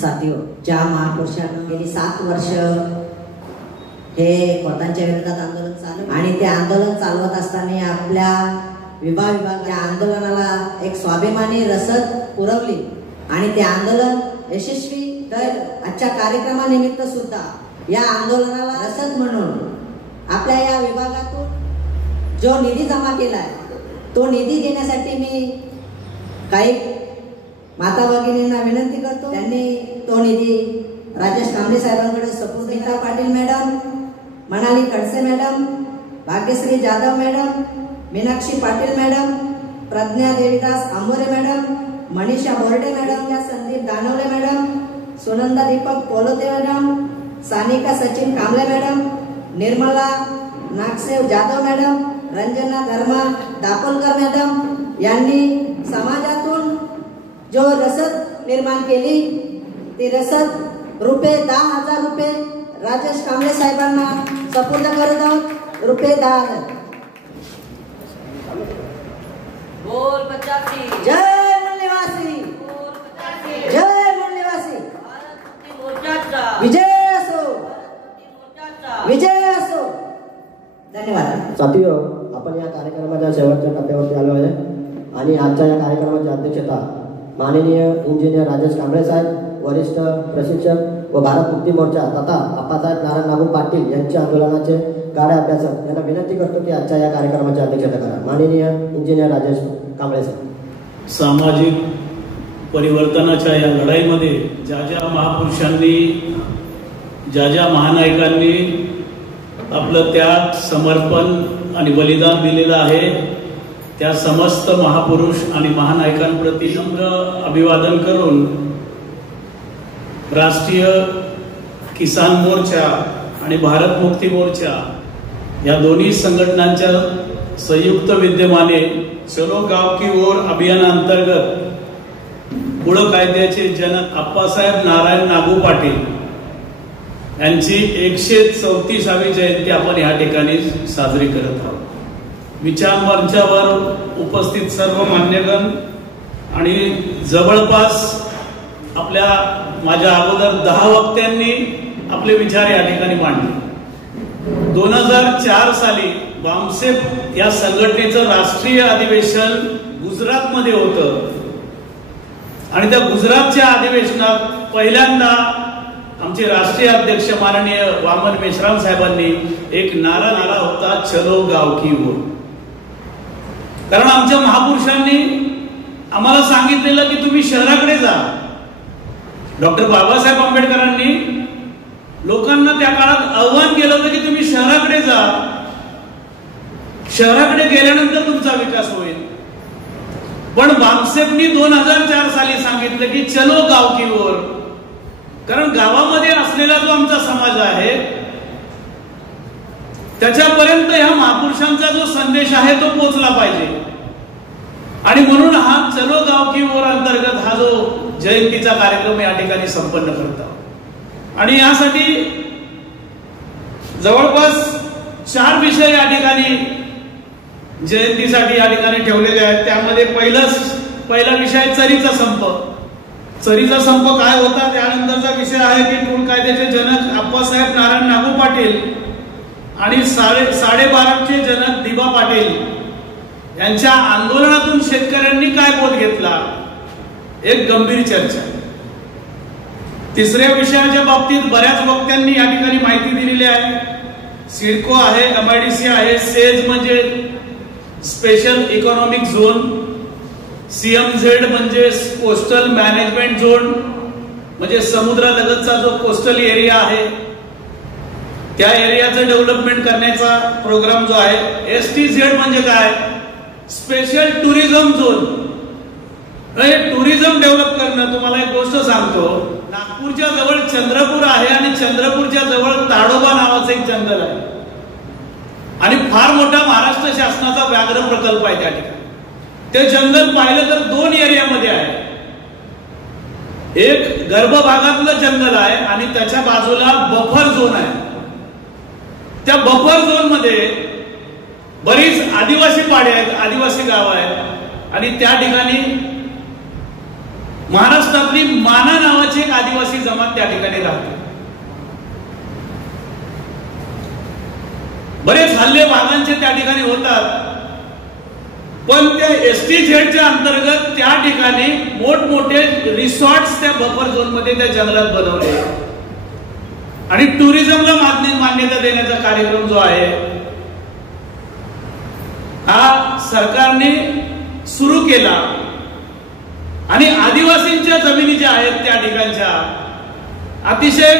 साथियो, ज्या महापुरुषांनी गेली 7 वर्ष हे खोतांच्या विरोधात आंदोलन चालू आणि ते आंदोलन चालवत असताना आपल्या विभागाच्या आंदोलनाला एक स्वाभिमानी रसद पुरवली आणि ते आंदोलन यशस्वी. तर आजच्या कार्यक्रमानिमित्त सुद्धा या आंदोलनाला रसद म्हणून आपल्या या विभागातून जो निधी जमा केलाय तो निधी देण्यासाठी मी काही माता भगिनींना विनंती करतो. त्यांनी तो निधी राजेश कांबळे साहेबांकडे सपूर्द. Nita Patil madam, Manali Khadse madam, Bhagyashree Jadhav madam, Meenakshi Patil madam, Pradnya Devidas Ambore madam, Manisha Borde madam, Sandeep Danawale madam, Sunanda Deepak Polote madam, Sanika Sachin Kamble madam, Nirmala Nagsev Jadhav madam, Ranjana Dharma Dapolkar madam यांनी समाजातून जो रसद निर्माण केली ती रसद ₹10,000 राजेश कांबळे साहेबांना सपूर्द करत आहोत. ₹10,000. बोल 85. जय मूलनिवासी, जय मूलनिवासी. विजय असो, विजय असो. धन्यवाद. साथियो, आपण या कार्यक्रमाच्या शेवटच्या टप्प्यावरती आलो आहे आणि आजच्या या कार्यक्रमाची अध्यक्षता माननीय इंजिनियर राजेश कांबळे साहेब, वरिष्ठ प्रशिक्षक व भारत मुक्ती मोर्चा तथा आप्पासाहेब नारायण नागू पाटील यांच्या आंदोलनाचे गाढे अभ्यासक यांना विनंती करतो की आजच्या या कार्यक्रमाची अध्यक्षता करा. माननीय इंजिनियर राजेश कांबळे साहेब. सामाजिक परिवर्तनाच्या या लढाईमध्ये ज्या ज्या महापुरुषांनी, ज्या ज्या महानायकांनी आपलं त्याग, समर्पण आणि बलिदान दिलेलं आहे त्या समस्त महापुरुष आणि महानायकांप्रती नम्र अभिवादन करून राष्ट्रीय किसान मोर्चा आणि भारत मुक्ती मोर्चा या दोन्ही संघटनांच्या संयुक्त विद्यमाने चलो गाव की ओर अभियानांतर्गत कुळ कायद्याचे जनक आप्पासाहेब नारायण नागू पाटील यांची 134वी जयंती आपण या ठिकाणी साजरी करत आहोत. विचार मंचावर उपस्थित सर्व मान्यगण आणि जवळपास माझ्या अगोदर 10 वक्त्यांनी आपले विचार या ठिकाणी मांडले. 2004 साली बामसेफ या संघटनेचं राष्ट्रीय अधिवेशन गुजरातमध्ये होतं आणि त्या गुजरातच्या अधिवेशनात पहिल्यांदा आमचे राष्ट्रीय अध्यक्ष माननीय वामन मेश्राम साहेबांनी एक नारा दिला होता, चलो गाव की ओर. कारण आमच्या महापुरुषांनी आम्हाला सांगितलेलं की तुम्ही शहराकडे जा. डॉक्टर बाबासाहेब आंबेडकरांनी लोकांना त्या काळात आव्हान केलं होतं की तुम्ही शहराकडे जा, शहराकडे गेल्यानंतर तुमचा विकास होईल. पण बामसेफनी 2004 साली सांगितलं की चलो गाव की ओर. कारण गावामध्ये असलेला जो आमचा समाज आहे त्याच्यापर्यंत ह्या महापुरुषांचा जो संदेश आहे तो पोहोचला पाहिजे आणि म्हणून हा चलो गाव की ओर अंतर्गत हा जो जयंतीचा कार्यक्रम या ठिकाणी संपन्न करतात. आणि यासाठी जवळपास 4 विषय या ठिकाणी जयंतीसाठी या ठिकाणी ठेवलेले आहेत. त्यामध्ये पहिला विषय चरीचा संप. चरीचा संप काय होता त्यानंतरचा विषय आहे की कुळ कायद्याचे जनक आप्पासाहेब नारायण नागू पाटील आणि 12.5चे जनक दिबा पाटील यांच्या आंदोलनातून शेतकऱ्यांनी काय बोध घेतला, एक गंभीर चर्चा. तिसऱ्या विषयाच्या बाबतीत बऱ्याच वक्त्यांनी या ठिकाणी माहिती दिलेली आहे. सिडको आहे, MIDC आहे, सेज म्हणजे स्पेशल इकॉनॉमिक झोन, CMZ म्हणजे कोस्टल मॅनेजमेंट झोन म्हणजे समुद्रालगतचा जो कोस्टल एरिया आहे त्या एरियाचं डेव्हलपमेंट करण्याचा प्रोग्राम जो आहे. STZ म्हणजे काय, special tourism zone. Tourism develop करणं. तुम्हाला एक गोष्ट सांगतो, नागपूरच्या जवळ चंद्रपूर आहे आणि चंद्रपूरच्या जवळ ताडोबा नावाचं एक जंगल आहे आणि फार मोठा महाराष्ट्र शासनाचा व्याघ्र प्रकल्प आहे त्या ठिकाणी. ते जंगल पाहिलं तर 2 एरियामध्ये आहे. एक गर्भभागातलं जंगल आहे आणि त्याच्या बाजूला बफर झोन आहे. त्या बफर झोन मध्ये बरीच आदिवासी पाडे आहेत, आदिवासी गाव आहेत आणि त्या ठिकाणी महाराष्ट्रातली माना नावाची एक आदिवासी त्या ठिकाणी राहते. बरेच हल्ले वाघांचे त्या ठिकाणी होतात, पण त्या STZच्या अंतर्गत त्या ठिकाणी मोठमोठे रिसॉर्ट्स त्या बफर झोन मध्ये त्या जंगलात बनवले आणि टुरिझमला मान्यता देण्याचा कार्यक्रम जो आहे हा सरकारने सुरू केला. आणि आदिवासींच्या जमिनी ज्या आहेत त्या ठिकाणच्या अतिशय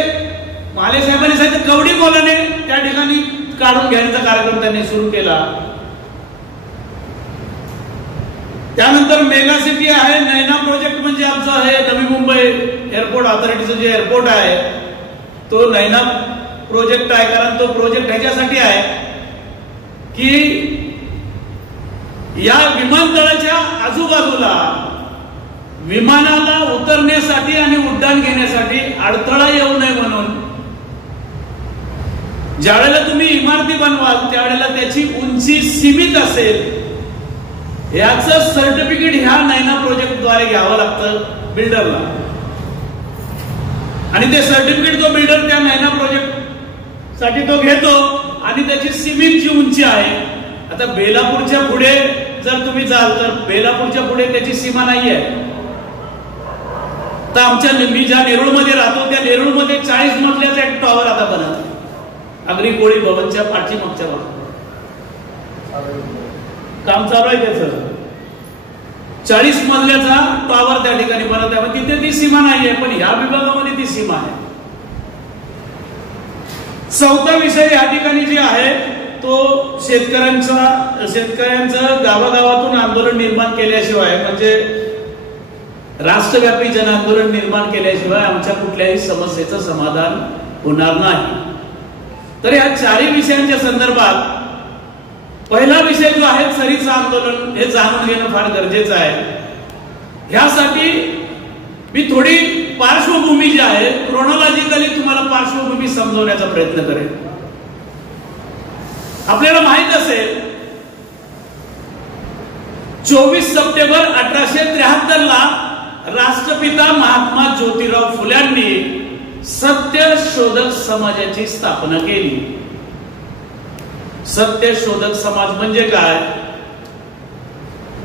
माले साहेबांनी सांगितलं कवडी मोलाने त्या ठिकाणी काढून घेण्याचा कार्यक्रम त्यांनी सुरू केला. त्यानंतर मेगा सिटी आहे, नैना प्रोजेक्ट म्हणजे आमचं हे नवी मुंबई एअरपोर्ट ऑथॉरिटीचं जे एअरपोर्ट आहे तो नैना प्रोजेक्ट आहे. कारण तो प्रोजेक्ट ह्याच्यासाठी आहे की या विमानतळाच्या आजूबाजूला विमानाला उतरण्यासाठी आणि उड्डाण घेण्यासाठी अडथळा येऊ नये म्हणून ज्यावेळेला तुम्ही इमारती बनवाल त्यावेळेला त्याची उंची सीमित असेल याचं सर्टिफिकेट ह्या नैना प्रोजेक्ट द्वारे घ्यावं लागतं बिल्डरला. आणि ते सर्टिफिकेट तो बिल्डर त्या नैना प्रोजेक्ट साठी तो घेतो आणि त्याची सीमित जी उंची आहे. आता बेलापूरच्या पुढे जर तुम्ही जाल तर बेलापूरच्या पुढे त्याची सीमा नाहीये. तर आमच्या मी ज्या नेरूळमध्ये राहतो त्या नेरूळमध्ये 40 मजल्याचा एक टॉवर आता बनत अग्री कोळी भवनच्या पाठी मागच्या बाजूला काम चालू आहे त्याचं. 40 मजल्याचा टॉवर त्या ठिकाणी बनत आहे. तिथे ती सीमा नाहीये, पण ह्या विभागामध्ये ती सीमा आहे. चौथा विषय या ठिकाणी जे आहे तो शेतकऱ्यांचं गावागावातून आंदोलन निर्माण केल्याशिवाय म्हणजे राष्ट्रव्यापी जन आंदोलन निर्माण केल्याशिवाय आमच्या कुठल्याही समस्येचं समाधान होणार नाही. तर या चारही विषयांच्या संदर्भात पहिला विषय जो आहे सरीचं आंदोलन हे जाणून घेणं फार गरजेचं आहे. ह्यासाठी मी थोडी पार्श्वभूमी जी आहे क्रोनॉलॉजिकली तुम्हाला पार्श्वभूमी समजवण्याचा प्रयत्न करेन. आपल्याला माहित असेल 24 सप्टेंबर 1873 ला राष्ट्रपिता महात्मा ज्योतिराव फुल्यांनी सत्यशोधक समाजाची स्थापना केली. सत्यशोधक समाज म्हणजे काय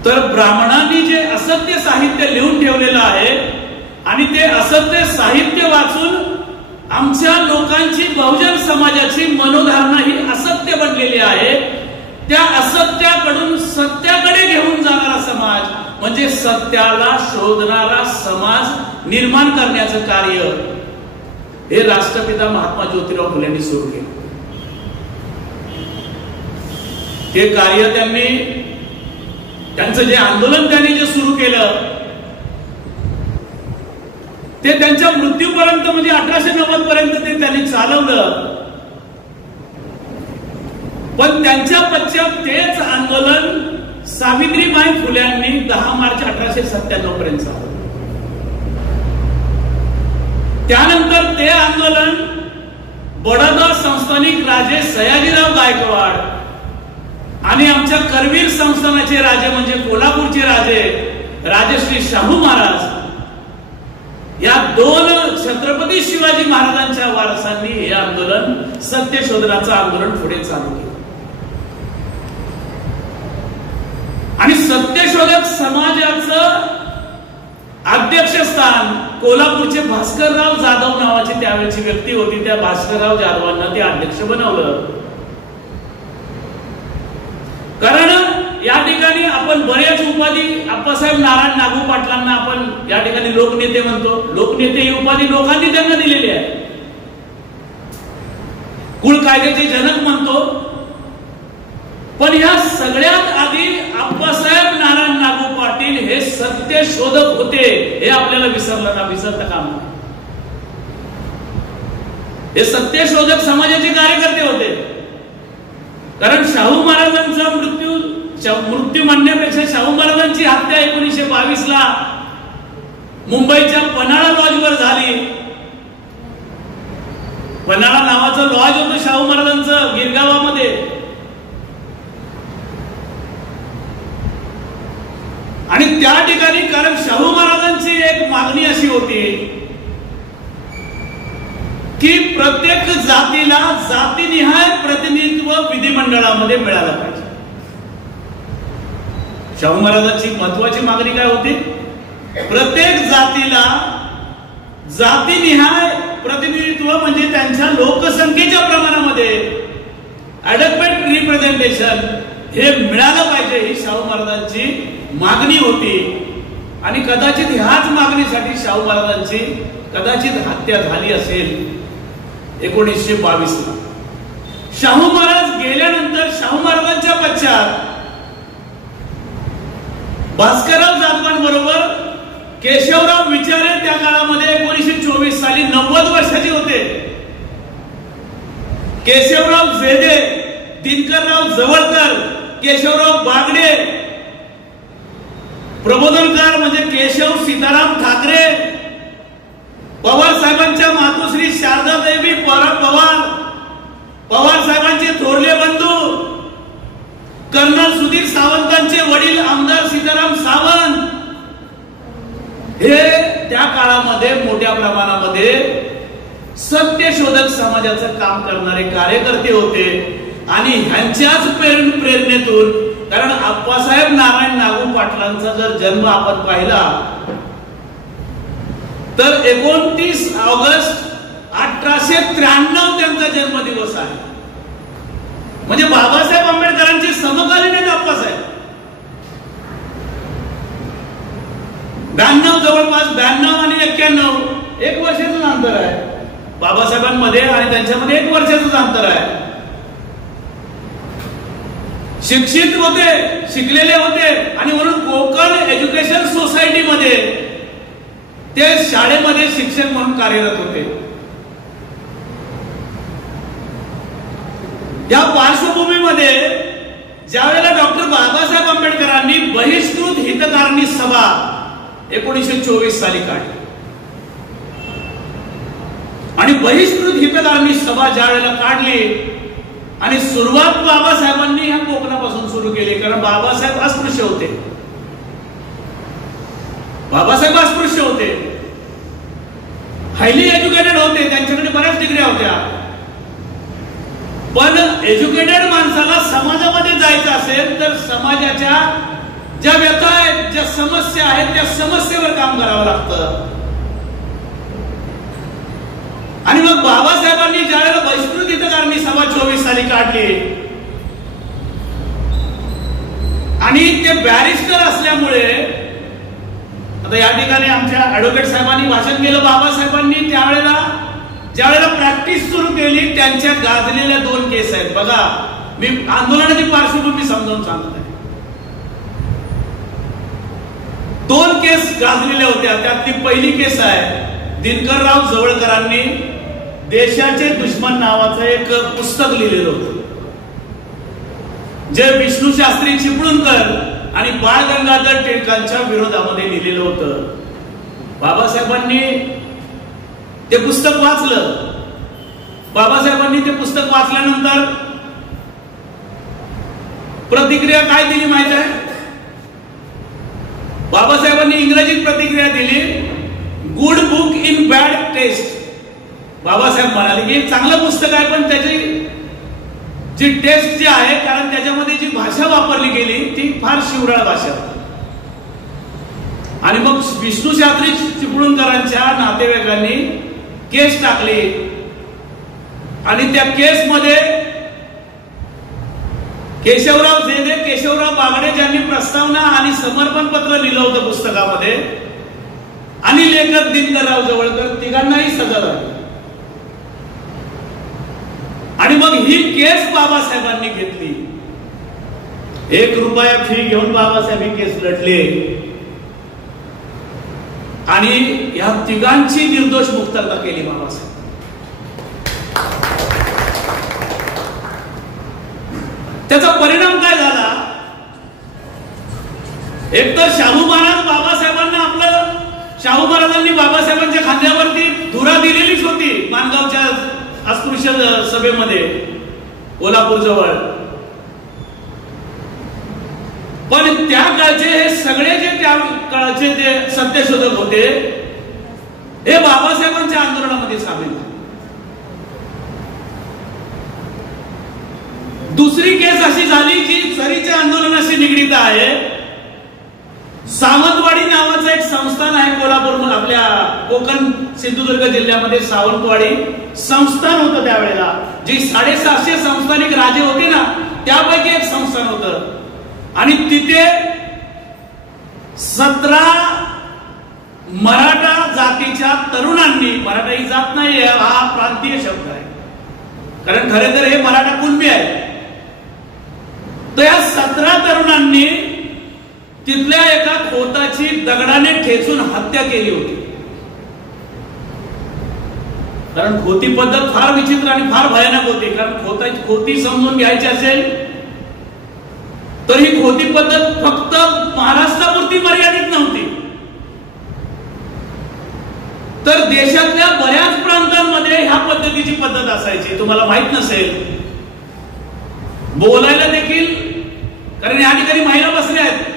तर ब्राह्मणांनी जे असत्य साहित्य लिहून ठेवलेलं आहे आणि ते असत्य साहित्य वाचून आमच्या लोकांची बहुजन समाजाची मनोधारणा ही असत्य बनलेली आहे. त्या असत्याकडून सत्याकडे घेऊन जाणारा समाज म्हणजे सत्याला शोधणारा समाज निर्माण करण्याचं कार्य हे राष्ट्रपिता महात्मा ज्योतिराव फुलेंनी सुरू केलं. ते कार्य त्यांचं जे आंदोलन त्यांनी जे सुरू केलं ते त्यांच्या मृत्यूपर्यंत म्हणजे 1890 पर्यंत ते त्यांनी चालवलं. पण त्यांच्या पश्चात तेच आंदोलन सावित्रीबाई फुल्यांनी 10 मार्च 1897 पर्यंत चालवलं. त्यानंतर ते आंदोलन बडोदा संस्थानिक राजे सयाजीराव गायकवाड आणि आमच्या करवीर संस्थानाचे राजे म्हणजे कोल्हापूरचे राजे राजश्री शाहू महाराज या 2 छत्रपती शिवाजी महाराजांच्या वारसांनी हे आंदोलन सत्यशोधनाचं आंदोलन पुढे चालू केलं. आणि सत्यशोधक समाजाचं अध्यक्षस्थान कोल्हापूरचे भास्करराव जाधव नावाची त्यावेळची व्यक्ती होती. त्या भास्करराव जाधवांना ते अध्यक्ष बनवलं. कारण या ठिकाणी आपण बऱ्याच उपाधी आप्पासाहेब नारायण नागू पाटलांना आपण या ठिकाणी लोकनेते म्हणतो. लोकनेते ही उपाधी लोकांनी त्यांना दिलेली आहे. कुळ कायद्याचे जनक म्हणतो. पण या सगळ्यात आधी आप्पासाहेब नारायण नागू पाटील हे सत्यशोधक होते हे आपल्याला विसरता कामा नये. हे सत्यशोधक समाजाचे कार्यकर्ते होते. कारण शाहू महाराजांचा मृत्यू म्हणण्यापेक्षा शाहू महाराजांची हत्या 1922 ला मुंबईच्या पन्हाळा लॉजवर झाली. पन्हाळा नावाचं लॉज होतं शाहू महाराजांचं गिरगावामध्ये. आणि त्या ठिकाणी कारण शाहू महाराजांची एक मागणी अशी होती प्रत्येक जातीला जातीनिहाय प्रतिनिधित्व विधिमंडळामध्ये मिळालं पाहिजे. शाहू महाराजांची महत्वाची मागणी काय होती? प्रत्येक जातीला जातीनिहाय प्रतिनिधित्व म्हणजे त्यांच्या लोकसंख्येच्या प्रमाणामध्ये ॲडक्वेट रिप्रेझेंटेशन हे मिळालं पाहिजे, ही शाहू महाराजांची मागणी होती. आणि कदाचित ह्याच मागणीसाठी शाहू महाराजांची कदाचित हत्या झाली असेल 1922 ला. शाहू महाराज गेल्यानंतर शाहू महाराजांच्या पश्चात भास्करराव जाधवांबरोबर केशवराव विचारे त्या काळामध्ये 1924 साली 90 वर्षाचे होते. केशवराव जेदे, दिनकरराव जवळकर, केशवराव बागडे, प्रबोधनकार म्हणजे केशव सीताराम ठाकरे, पवार साहेबांच्या मातोश्री शारदादेवी पवार, पवार साहेबांचे थोरले बंधू कर्नल सुधीर सावंतांचे वडील आमदार सीताराम सावंत, हे त्या काळामध्ये मोठ्या प्रमाणामध्ये सत्यशोधक समाजाचं काम करणारे कार्यकर्ते होते. आणि ह्यांच्याच प्रेरणेतून, कारण आप्पासाहेब नारायण नागू पाटलांचा जर जन्म आपण पाहिला तर 29 ऑगस्ट 1893 त्यांचा जन्मदिवस आहे. म्हणजे बाबासाहेब आंबेडकरांचे समकालीन आहेत आप्पासाहेब. 92 जवळपास 92 आणि 91 1 वर्षाचं अंतर आहे बाबासाहेबांमध्ये आणि त्यांच्यामध्ये 1 वर्षाचं अंतर आहे. शिक्षित होते, शिकलेले होते आणि म्हणून कोकण एज्युकेशन सोसायटीमध्ये ते शाळेमध्ये शिक्षक म्हणून कार्यरत होते. या पार्श्वभूमीमध्ये ज्यावेळेला डॉक्टर बाबासाहेब आंबेडकरांनी बहिष्कृत हितकारणी सभा 1924 साली काढली आणि बहिष्कृत हितकारणी सभा ज्या वेळेला काढली आणि सुरुवात बाबासाहेबांनी ह्या कोकणापासून सुरू केली, कारण बाबासाहेब अस्पृश्य होते. बाबासाहेब अस्पृश्य होते, हायली एज्युकेटेड होते, त्यांच्याकडे बऱ्याच डिग्र्या होत्या. पण एज्युकेटेड माणसाला समाजामध्ये जायचं असेल तर समाजाच्या ज्या व्यथा आहेत, ज्या समस्या आहेत, त्या समस्येवर काम करावं लागतं. आणि मग बाबासाहेबांनी ज्यावेळेला बहिष्कृत हितकारणी सभा 24 साली काढली आणि ते बॅरिस्टर असल्यामुळे, आता या ठिकाणी आमच्या ऍडव्होकेट साहेबांनी भाषण केलं, बाबासाहेबांनी ज्यावेळेला प्रॅक्टिस सुरू केली त्यांच्या गाजलेल्या 2 केस आहेत. बघा, मी आंदोलनाची पार्श्वभूमी समजावून सांगत आहे. 2 केस गाजलेल्या होत्या. त्यातली पहिली केस आहे, दिनकरराव जवळकरांनी देशाचे दुश्मन नावाचं एक पुस्तक लिहिलेलं होतं, जे विष्णू शास्त्री चिपळूणकर आणि बाळ गंगाधर टिळकांच्या विरोधामध्ये लिहिलेलं होतं. बाबासाहेबांनी ते पुस्तक वाचलं. बाबासाहेबांनी ते पुस्तक वाचल्यानंतर प्रतिक्रिया काय दिली माहिती आहे? बाबासाहेबांनी इंग्रजीत प्रतिक्रिया दिली, good book in bad taste. Babasaheb म्हणाले की चांगलं पुस्तक आहे पण त्याची जी टेस्ट जी आहे, कारण त्याच्यामध्ये जी भाषा वापरली गेली ती फार शिवराळ भाषा. आणि मग विष्णू शास्त्री चिपळूणकरांच्या नातेवाईकांनी केस टाकली आणि त्या केसमध्ये केशवराव जेदे, केशवराव बागडे ज्यांनी प्रस्तावना आणि समर्पण पत्र लिहिलं होतं पुस्तकामध्ये, आणि लेखक दिनकरराव जवळकर, तिघांनाही सजा झाली. आणि मग ही केस बाबासाहेबांनी घेतली. 1 रुपया फी घेऊन बाबासाहेब ही केस लढले आणि या तिघांची निर्दोष मुक्तता केली बाबासाहेब. त्याचा परिणाम काय झाला? एकतर शाहू महाराजांनी बाबासाहेबांच्या खांद्यावरती धुरा दिलेलीच होती माणगावच्या अस्पृश्य सभेमध्ये कोल्हापूर जवळ. पण त्या काळचे हे सगळे जे त्या काळचे जे सत्यशोधक होते हे बाबासाहेबांच्या आंदोलनामध्ये सामील झाले. दुसरी केस अशी झाली जी चरीच्या आंदोलनाशी निगडीत आहे. सावंतवाडी नावाचं एक संस्थान आहे कोल्हापूर, आपल्या कोकण सिंधुदुर्ग जिल्ह्यामध्ये सावंतवाडी संस्थान होतं त्यावेळेला. जी 750 संस्थानिक राजे होते ना, त्यापैकी एक संस्थान होतं. आणि तिथे 17 मराठा जातीच्या तरुणांनी, मराठा ही जात नाही, हा प्रांतीय शब्द आहे, कारण खरे तर हे मराठा कुणबी आहे. तर या 17 तरुणांनी तिथल्या एका खोताची दगडाने ठेचून हत्या केली होती. कारण खोती पद्धत फार विचित्र आणि फार भयानक होती. कारण खोती समजून घ्यायची असेल तर ही खोती पद्धत फक्त महाराष्ट्रापुरती मर्यादित नव्हती, तर देशातल्या बऱ्याच प्रांतांमध्ये ह्या पद्धतीची पद्धत असायची. तुम्हाला माहित नसेल, बोलायला देखील, कारण या ठिकाणी महिला बसल्या आहेत,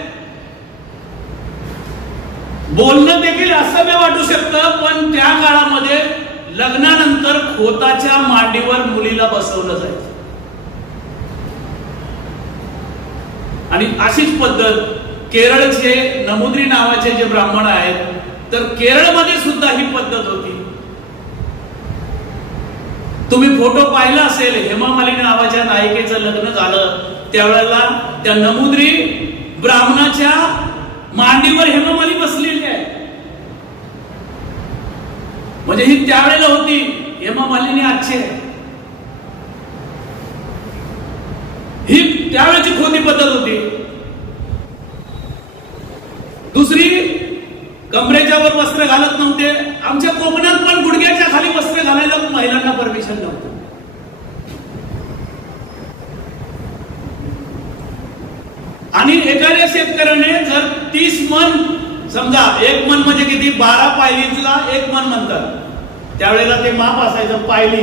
बोलणं देखील असभ्य वाटू शकतं, पण त्या काळामध्ये लग्नानंतर खोताच्या मांडीवर मुलीला बसवलं जायचं. आणि अशीच पद्धत केरळचे नमुद्री नावाचे जे ब्राह्मण आहेत, तर केरळमध्ये सुद्धा ही पद्धत होती. तुम्ही फोटो पाहिला असेल, हेमा मालिनी नावाच्या नायिकेचं लग्न झालं त्यावेळेला त्या नमुद्री ब्राह्मणाच्या मांडीवर हेमा मालिनी बसलेली आहे. म्हणजे ही त्यावेळेला होती, हेमा मालिनी आजची आहे. ही त्यावेळेची खोटी पद्धत होती. दुसरी, कमरेच्या वर वस्त्र घालत नव्हते. आमच्या कोकणात पण गुडघ्याच्या खाली वस्त्र घालायला महिलांना परमिशन नव्हतं. आणि एखाद्या शेतकऱ्याने जर 30 मन, समजा 1 मन म्हणजे किती, 12 पायलीला 1 मन म्हणतात, त्यावेळेला ते माप असायचं पायली,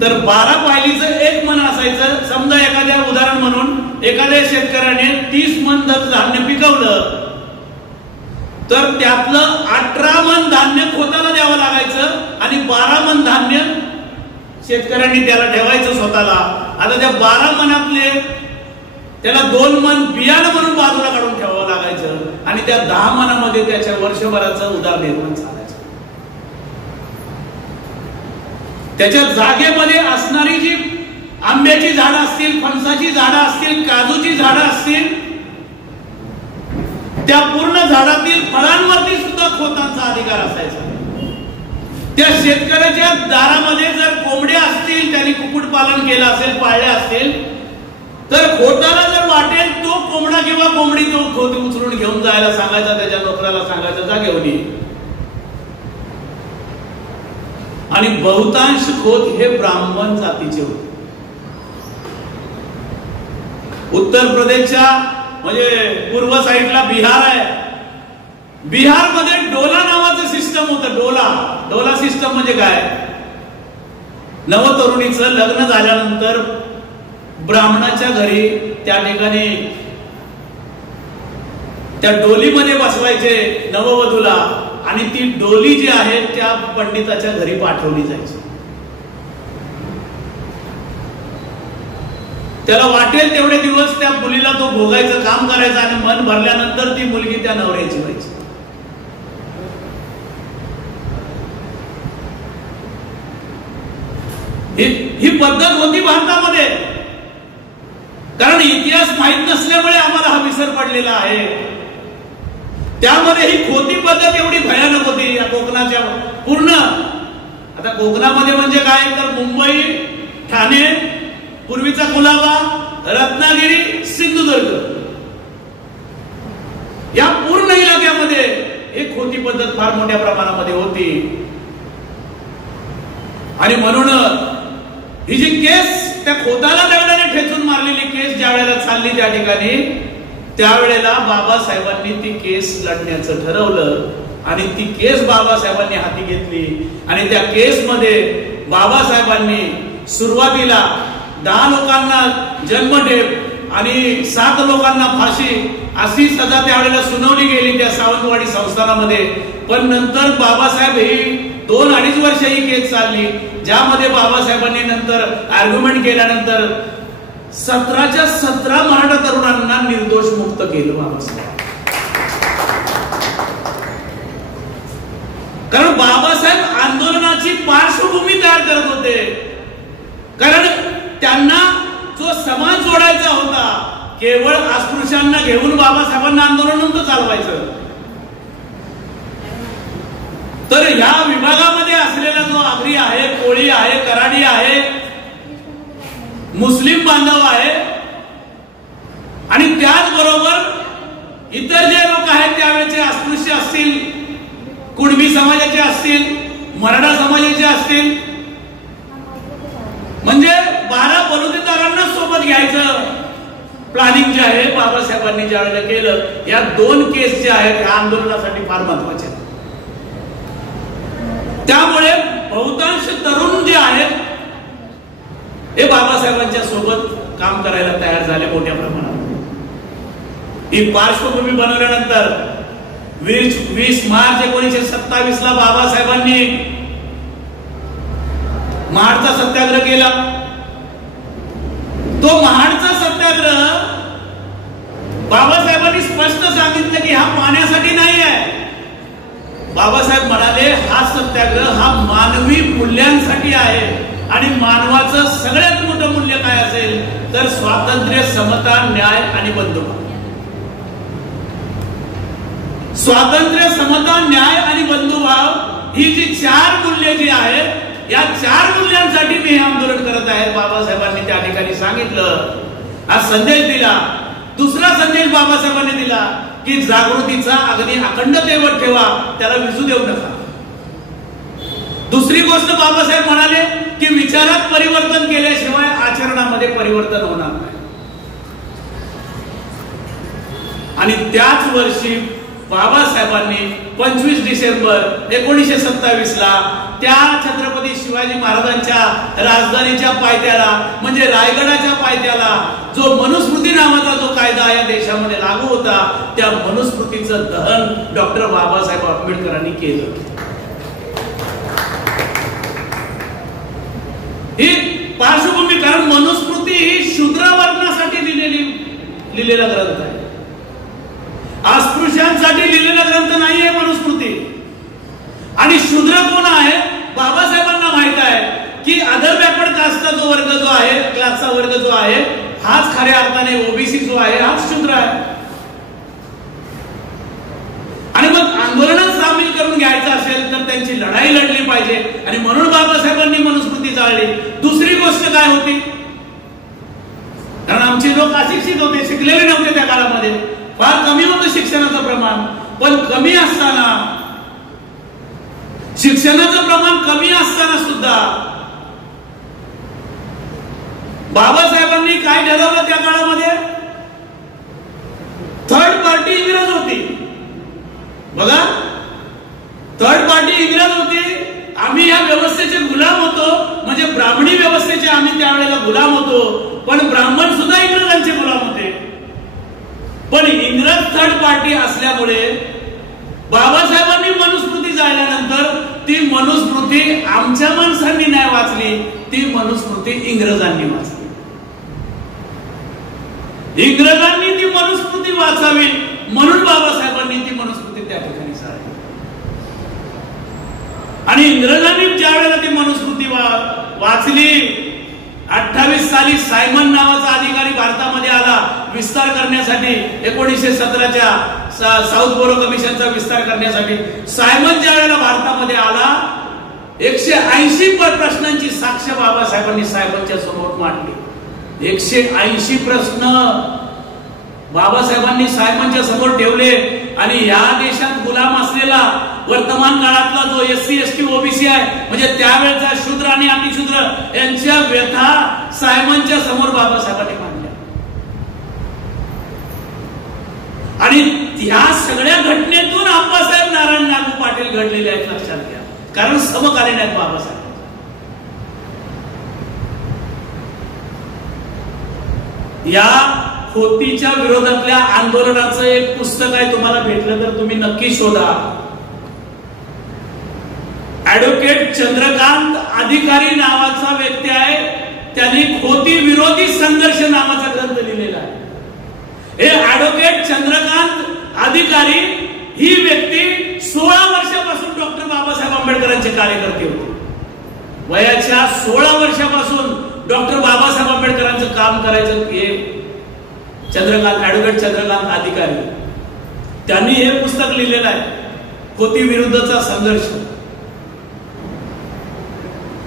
तर 12 पायलीचं 1 मन असायचं. समजा एखाद्या उदाहरण म्हणून एखाद्या शेतकऱ्याने 30 मन जर धान्य पिकवलं तर त्यातलं 18 मन धान्य खोताला द्यावं लागायचं आणि 12 मन धान्य शेतकऱ्यांनी त्याला ठेवायचं स्वतःला. आता त्या 12 मनातले त्याला 2 मन बियाणं म्हणून बाजूला काढून ठेवावं लागायचं आणि त्या 10 मनामध्ये त्याच्या वर्षभराचं उदरनिर्माण चालायचं. त्याच्या जागेमध्ये असणारी जी आंब्याची झाडं असतील, फणसाची झाडं असतील, काजूची झाडं असतील, त्या पूर्ण झाडातील फळांवरती सुद्धा खोतांचा अधिकार असायचा. त्या शेतकऱ्याच्या दारामध्ये जर कोंबड्या असतील, त्यांनी कुक्कुटपालन केलं असेल, पाळले असतील, तर खोताला जर वाटेल तो कोंबडा किंवा कोंबडी तो खोत उचलून घेऊन जायला सांगायचा, त्याच्या नोकराला सांगायचं जा घेऊन ये. आणि बहुतांश खोत हे ब्राह्मण जातीचे होते. उत्तर प्रदेशच्या म्हणजे पूर्व साईडला बिहार आहे. बिहार मध्ये डोला नावाचं सिस्टम होतं. डोला सिस्टम म्हणजे काय, नवतरुणीचं लग्न झाल्यानंतर ब्राह्मणाच्या घरी त्या ठिकाणी त्या डोलीमध्ये बसवायचे नववधूला आणि ती डोली जी आहे त्या पंडिताच्या घरी पाठवली जायची. त्याला वाटेल तेवढे दिवस त्या मुलीला तो भोगायचं काम करायचं आणि मन भरल्यानंतर ती मुलगी त्या नवऱ्याची व्हायची. ही पद्धत होती भारतामध्ये. कारण इतिहास माहित नसल्यामुळे आम्हाला हा विसर पडलेला आहे. त्यामध्ये ही खोटी पद्धत एवढी भयानक होती या कोकणाच्या पूर्ण. आता कोकणामध्ये म्हणजे काय, तर मुंबई, ठाणे, पूर्वीचा कुलाबा, रत्नागिरी, सिंधुदुर्ग या पूर्ण इलाक्यामध्ये एक खोटी पद्धत फार मोठ्या प्रमाणामध्ये होती. आणि म्हणून ही जी केस त्या खोताला दगडाने ठेचून मारलेली केस ज्या वेळेला चालली त्या ठिकाणी, त्यावेळेला बाबासाहेबांनी ती केस लढण्याचं ठरवलं आणि ती केस बाबासाहेबांनी हाती घेतली. आणि त्या केसमध्ये बाबासाहेबांनी सुरुवातीला 10 लोकांना जन्मठेप आणि 7 लोकांना फाशी अशी सजा त्यावेळेला सुनावली गेली त्या सावंतवाडी संस्थानामध्ये. पण नंतर बाबासाहेब ही 2-2.5 वर्ष ही केस चालली, ज्यामध्ये बाबासाहेबांनी नंतर आर्ग्युमेंट केल्यानंतर 17च्या 17 मराठा तरुणांना निर्दोष मुक्त केलं बाबासाहेब. कारण बाबासाहेब आंदोलनाची पार्श्वभूमी तयार करत होते. कारण त्यांना जो समाज जोडायचा होता, केवळ अस्पृश्यांना घेऊन बाबासाहेबांना आंदोलन नव्हतं चालवायचं. तर ह्या विभागामध्ये असलेला जो आगरी आहे, कोळी आहे, कराडी आहे, मुस्लिम बांधव आहे आणि त्याचबरोबर इतर जे लोक आहेत त्यावेळेचे अस्पृश्य असतील, कुणबी समाजाचे असतील, मराठा समाजाचे असतील, म्हणजे 12 बलुतेदारांना सोबत घ्यायचं प्लॅनिंग जे आहे बाबासाहेबांनी ज्या वेळेला केलं. या 2 केस ज्या आहेत ह्या आंदोलनासाठी फार महत्वाच्या. त्यामुळे बहुतांश तरुण जे आहेत हे बाबासाहेबांच्या सोबत काम करायला तयार झाले मोठ्या प्रमाणात. ही पार्श्वभूमी बनवल्यानंतर 20 मार्च 1927 ला बाबासाहेबांनी महाडचा सत्याग्रह केला. तो महाडचा सत्याग्रह बाबासाहेबांनी स्पष्ट सांगितलं की हा पाण्यासाठी नाही आहे. बाबासाहेब म्हणाले हा सत्याग्रह हा मानवी मूल्यांसाठी आहे आणि मानवाचं सगळ्यात मोठं मूल्य काय असेल तर स्वातंत्र्य, समता, न्याय आणि बंधुभाव. स्वातंत्र्य, समता, न्याय आणि बंधुभाव ही जी 4 मूल्ये जी आहेत, या 4 मूल्यांसाठी मी हे आंदोलन करत आहे. बाबासाहेबांनी त्या ठिकाणी सांगितलं, हा संदेश दिला. दुसरा संदेश बाबासाहेबांनी दिला की जागृतीचा अगदी अखंडतेवर ठेवा, त्याला विसू देऊ नका. दुसरी गोष्ट बाबासाहेब म्हणाले की विचारात परिवर्तन केल्याशिवाय आचरणामध्ये परिवर्तन होणार नाही. आणि त्याच वर्षी बाबासाहेबांनी 25 डिसेंबर 1927 ला त्या छत्रपती शिवाजी महाराजांच्या राजधानीच्या पायथ्याला म्हणजे रायगडाच्या पायथ्याला जो मनुस्मृती नावाचा जो कायदा या देशामध्ये लागू होता, त्या मनुस्मृतीचं दहन डॉक्टर बाबासाहेब आंबेडकरांनी केलं. ही पार्श्वभूमी, कारण मनुस्मृती ही शूद्र वर्णासाठी लिहिलेला ग्रंथ आहे, अस्पृश्यांसाठी लिहिलेला ग्रंथ नाहीये मनुस्मृती. आणि शूद्र कोण आहे बाबासाहेबांना माहित आहे की अदर बॅकवर्ड कास्टचा जो वर्ग जो आहे, क्लासचा वर्ग जो आहे, हाच खऱ्या अर्थाने ओबीसी जो आहे हाच शूद्र आहे. आणि मग आंदोलनात सामील करून घ्यायचं असेल तर त्यांची लढाई लढली पाहिजे आणि म्हणून बाबासाहेबांनी मनुस्मृती जाळली. दुसरी गोष्ट काय होती, कारण आमचे लोक अशिक्षित होते, शिकलेले नव्हते त्या काळामध्ये, फार कमी होतं शिक्षणाचं प्रमाण. पण कमी असताना, शिक्षणाचं प्रमाण कमी असताना सुद्धा बाबासाहेबांनी काय ठरवलं त्या काळामध्ये, थर्ड पार्टी इंग्रज होती. बघा, थर्ड पार्टी इंग्रज होती. आम्ही या व्यवस्थेचे गुलाम होतो, म्हणजे ब्राह्मणी व्यवस्थेचे आम्ही त्यावेळेला गुलाम होतो. पण ब्राह्मण सुद्धा इंग्रजांचे गुलाम होते. पण इंग्रज थर्ड पार्टी असल्यामुळे बाबासाहेबांनी मनुस्मृती जाळल्यानंतर ती मनुस्मृती आमच्या माणसांनी नाही वाचली, ती मनुस्मृती इंग्रजांनी वाचली. इंग्रजांनी ती मनुस्मृती वाचावी म्हणून बाबासाहेबांनी ती मनुस्मृती त्या ठिकाणी जाळली. आणि इंग्रजांनी ज्या वेळेला ती मनुस्मृती वाचली, 28 साली सायमन नावाचा अधिकारी भारतामध्ये आला विस्तार करण्यासाठी. 1917च्या साऊथ बोरो कमिशनचा विस्तार करण्यासाठी सायमन ज्या वेळेला भारतामध्ये आला, 180 प्रश्नांची साक्ष बाबासाहेबांनी सायमनच्या समोर मांडली. 180 प्रश्न बाबासाहेबांनी सायमनच्या समोर ठेवले. आणि या देशात गुलाम असलेला वर्तमान काळातला जो SC ST OBC आहे, म्हणजे त्यावेळेचा शूद्र आणि अतिशूद्र यांच्या व्यथा सायमनच्या समोर बाबासाहेबांनी मांडल्या. आणि या सगळ्या घटनेतून आप्पासाहेब नारायण नागू पाटील घडलेले आहेत, लक्षात घ्या, कारण समकालीन आहेत बाबासाहेब. या खोतीच्या विरोधातल्या आंदोलनाचं एक पुस्तक आहे, तुम्हाला भेटलं तर तुम्ही नक्की शोधा. ऍडव्होकेट चंद्रकांत अधिकारी नावाचा व्यक्ती आहे, त्यांनी खोती विरोधी संघर्ष नावाचा ग्रंथ लिहिलेला आहे. हे ऍडव्होकेट चंद्रकांत अधिकारी ही व्यक्ती 16 वर्षापासून डॉक्टर बाबासाहेब आंबेडकरांचे कार्यकर्ते होते. वयाच्या 16 वर्षापासून डॉक्टर बाबासाहेब आंबेडकरांचं काम करायचं हे ऍडव्होकेट चंद्रकांत अधिकारी त्यांनी हे पुस्तक लिहिलेलं आहे, खोती विरुद्धचा संघर्ष.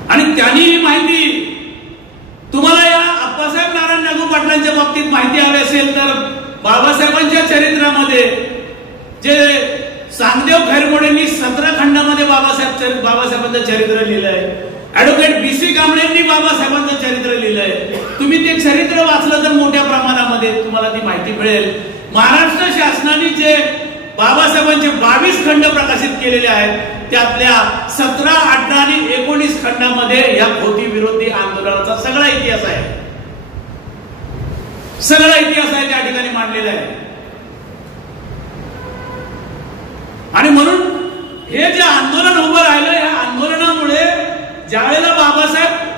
आणि त्यांनी ही माहिती तुम्हाला या आप्पासाहेब नारायण नागू पाटलांच्या बाबतीत माहिती हवी असेल तर बाबासाहेबांच्या चरित्रामध्ये जे सांगदेव खैरमोडेंनी 17 खंडामध्ये बाबासाहेबांचं चरित्र लिहिलंय, ऍडव्होकेट BC कांबळेंनी बाबासाहेबांचं चरित्र लिहिलंय. तुम्ही ते चरित्र वाचलं तर मोठ्या प्रमाणामध्ये तुम्हाला ती माहिती मिळेल. महाराष्ट्र शासनाने जे बाबासाहेबांचे 22 खंड प्रकाशित केलेले आहेत त्यातल्या 17, 18 आणि 19 खंडामध्ये या खोती विरोधी आंदोलनाचा सगळा इतिहास आहे. सगळा इतिहास आहे त्या ठिकाणी मांडलेला आहे. आणि म्हणून हे जे आंदोलन उभं राहिलं, या आंदोलनामुळे ज्यावेळेला बाबासाहेब,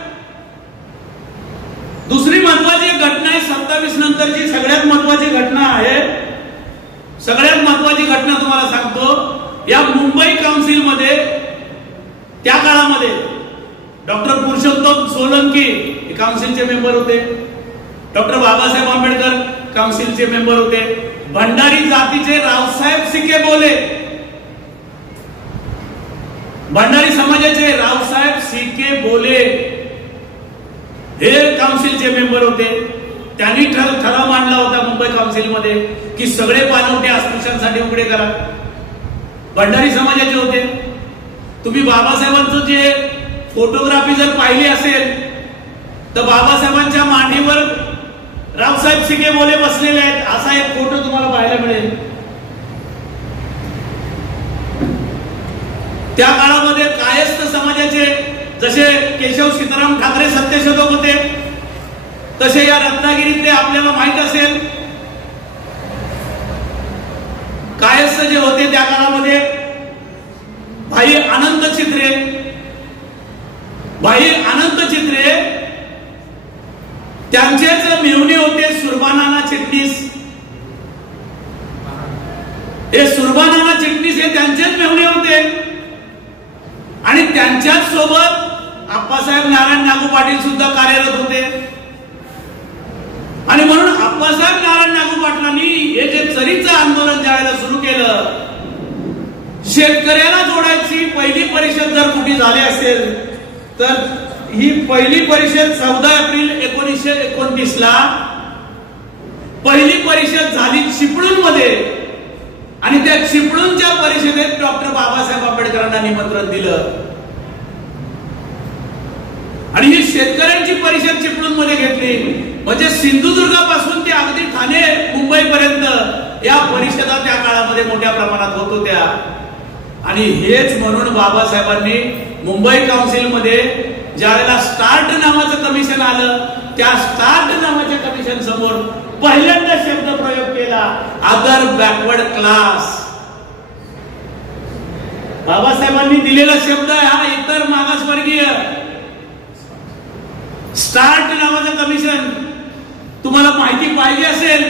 दुसरी महत्वाची घटना आहे 27 नंतरची सगळ्यात महत्वाची घटना आहे. सगळ्यात महत्वाची घटना तुम्हाला सांगतो, या मुंबई काउन्सिलमध्ये त्या काळामध्ये डॉक्टर पुरुषोत्तम सोलंकी काउन्सिलचे मेंबर होते, डॉक्टर बाबासाहेब आंबेडकर काउन्सिलचे मेंबर होते, भंडारी जातीचे रावसाहेब सिके बोले, भंडारी समाजाचे रावसाहेब सिके बोले हे काउन्सिलचे मेंबर होते. त्यांनी ठराव मांडला होता मुंबई काउन्सिलमध्ये की सगळे पाणवठे अस्पृश्यांसाठी उघडे करा. भंडारी समाजाचे होते. तुम्ही बाबासाहेबांचं जे फोटोग्राफी जर पाहिली असेल तर बाबासाहेबांच्या मांडीवर रावसाहेब सिके बोले बसलेले आहेत, असा एक फोटो तुम्हाला पाहायला मिळेल. त्या काळामध्ये कायस्थ समाजाचे जसे केशव सीताराम ठाकरे सत्यशोधक होते, तसे या रत्नागिरीतले आपल्याला माहित असेल कायस्थ जे होते त्या काळामध्ये भाई अनंत चित्रे त्यांचेच मेहुणे होते सुरबानाना चिटणीस. हे सुरबानाना चिटणीस हे त्यांचेच मेहुणे होते आणि त्यांच्याच सोबत आप्पासाहेब नारायण नागू पाटील सुद्धा कार्यरत होते. आणि म्हणून आप्पासाहेब नारायण नागू पाटलांनी हे जे चरीचं आंदोलन ज्यावेळेला सुरू केलं, शेतकऱ्याला जोडायची पहिली परिषद जर कुठे झाली असेल तर ही पहिली परिषद 14 एप्रिल 1929 ला पहिली परिषद झाली चिपळूण मध्ये. आणि त्या चिपळूणच्या परिषदेत डॉक्टर बाबासाहेब आंबेडकरांना निमंत्रण दिलं आणि ही शेतकऱ्यांची परिषद चिपळूण मध्ये घेतली. म्हणजे सिंधुदुर्गापासून ते अगदी ठाणे मुंबई पर्यंत या परिषदा त्या काळामध्ये मोठ्या प्रमाणात होत होत्या. आणि हेच म्हणून बाबासाहेबांनी मुंबई काउन्सिल मध्ये ज्यावेळेला स्टार्ट नावाचं कमिशन आलं, त्या स्टार्ट नावाच्या कमिशन समोर पहिल्यांदा शब्द प्रयोग केला, अदर बॅकवर्ड क्लास. बाबासाहेबांनी दिलेला शब्द हा इतर मागासवर्गीय. स्टार्ट नावाचं कमिशन तुम्हाला माहिती पाहिजे असेल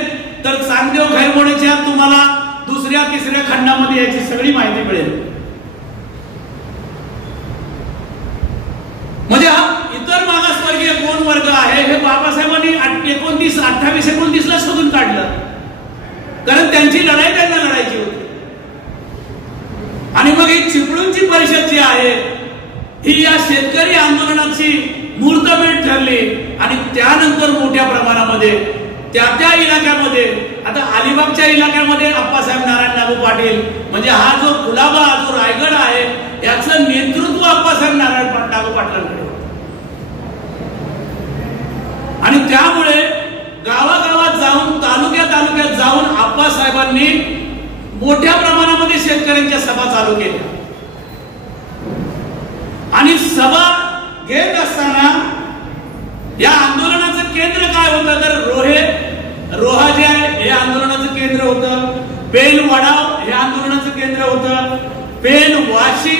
तर सांगदेव खैरमोडेच्या तुम्हाला 2ऱ्या 3ऱ्या खंडामध्ये याची सगळी माहिती मिळेल. म्हणजे हा इतर मागासवर्गीय कोण वर्ग आहे हे बाबासाहेबांनी 28-29 ला शोधून काढलं, कारण त्यांची लढाई त्यांना लढायची होती. आणि मग ही चिपळूणची परिषद जी आहे ही या शेतकरी आंदोलनाची मुहूर्तमेढ ठरली. आणि त्यानंतर मोठ्या प्रमाणामध्ये त्या इलाक्यामध्ये, आता अलिबागच्या इलाक्यामध्ये आप्पासाहेब नारायण नागू पाटील म्हणजे हा जो कुलाबा जो रायगड आहे याचं नेतृत्व आप्पासाहेब नारायण नागू पाटलांकडे. आणि त्यामुळे गावागावात जाऊन तालुक्यात जाऊन आप्पासाहेबांनी मोठ्या प्रमाणामध्ये शेतकऱ्यांच्या सभा चालू केल्या. आणि सभा घेत असताना या आंदोलनाचं केंद्र काय होतं तर रोहा जे आहे हे आंदोलनाचं केंद्र होतं, पेन वडाव हे आंदोलनाचं केंद्र होतं, पेन वाशी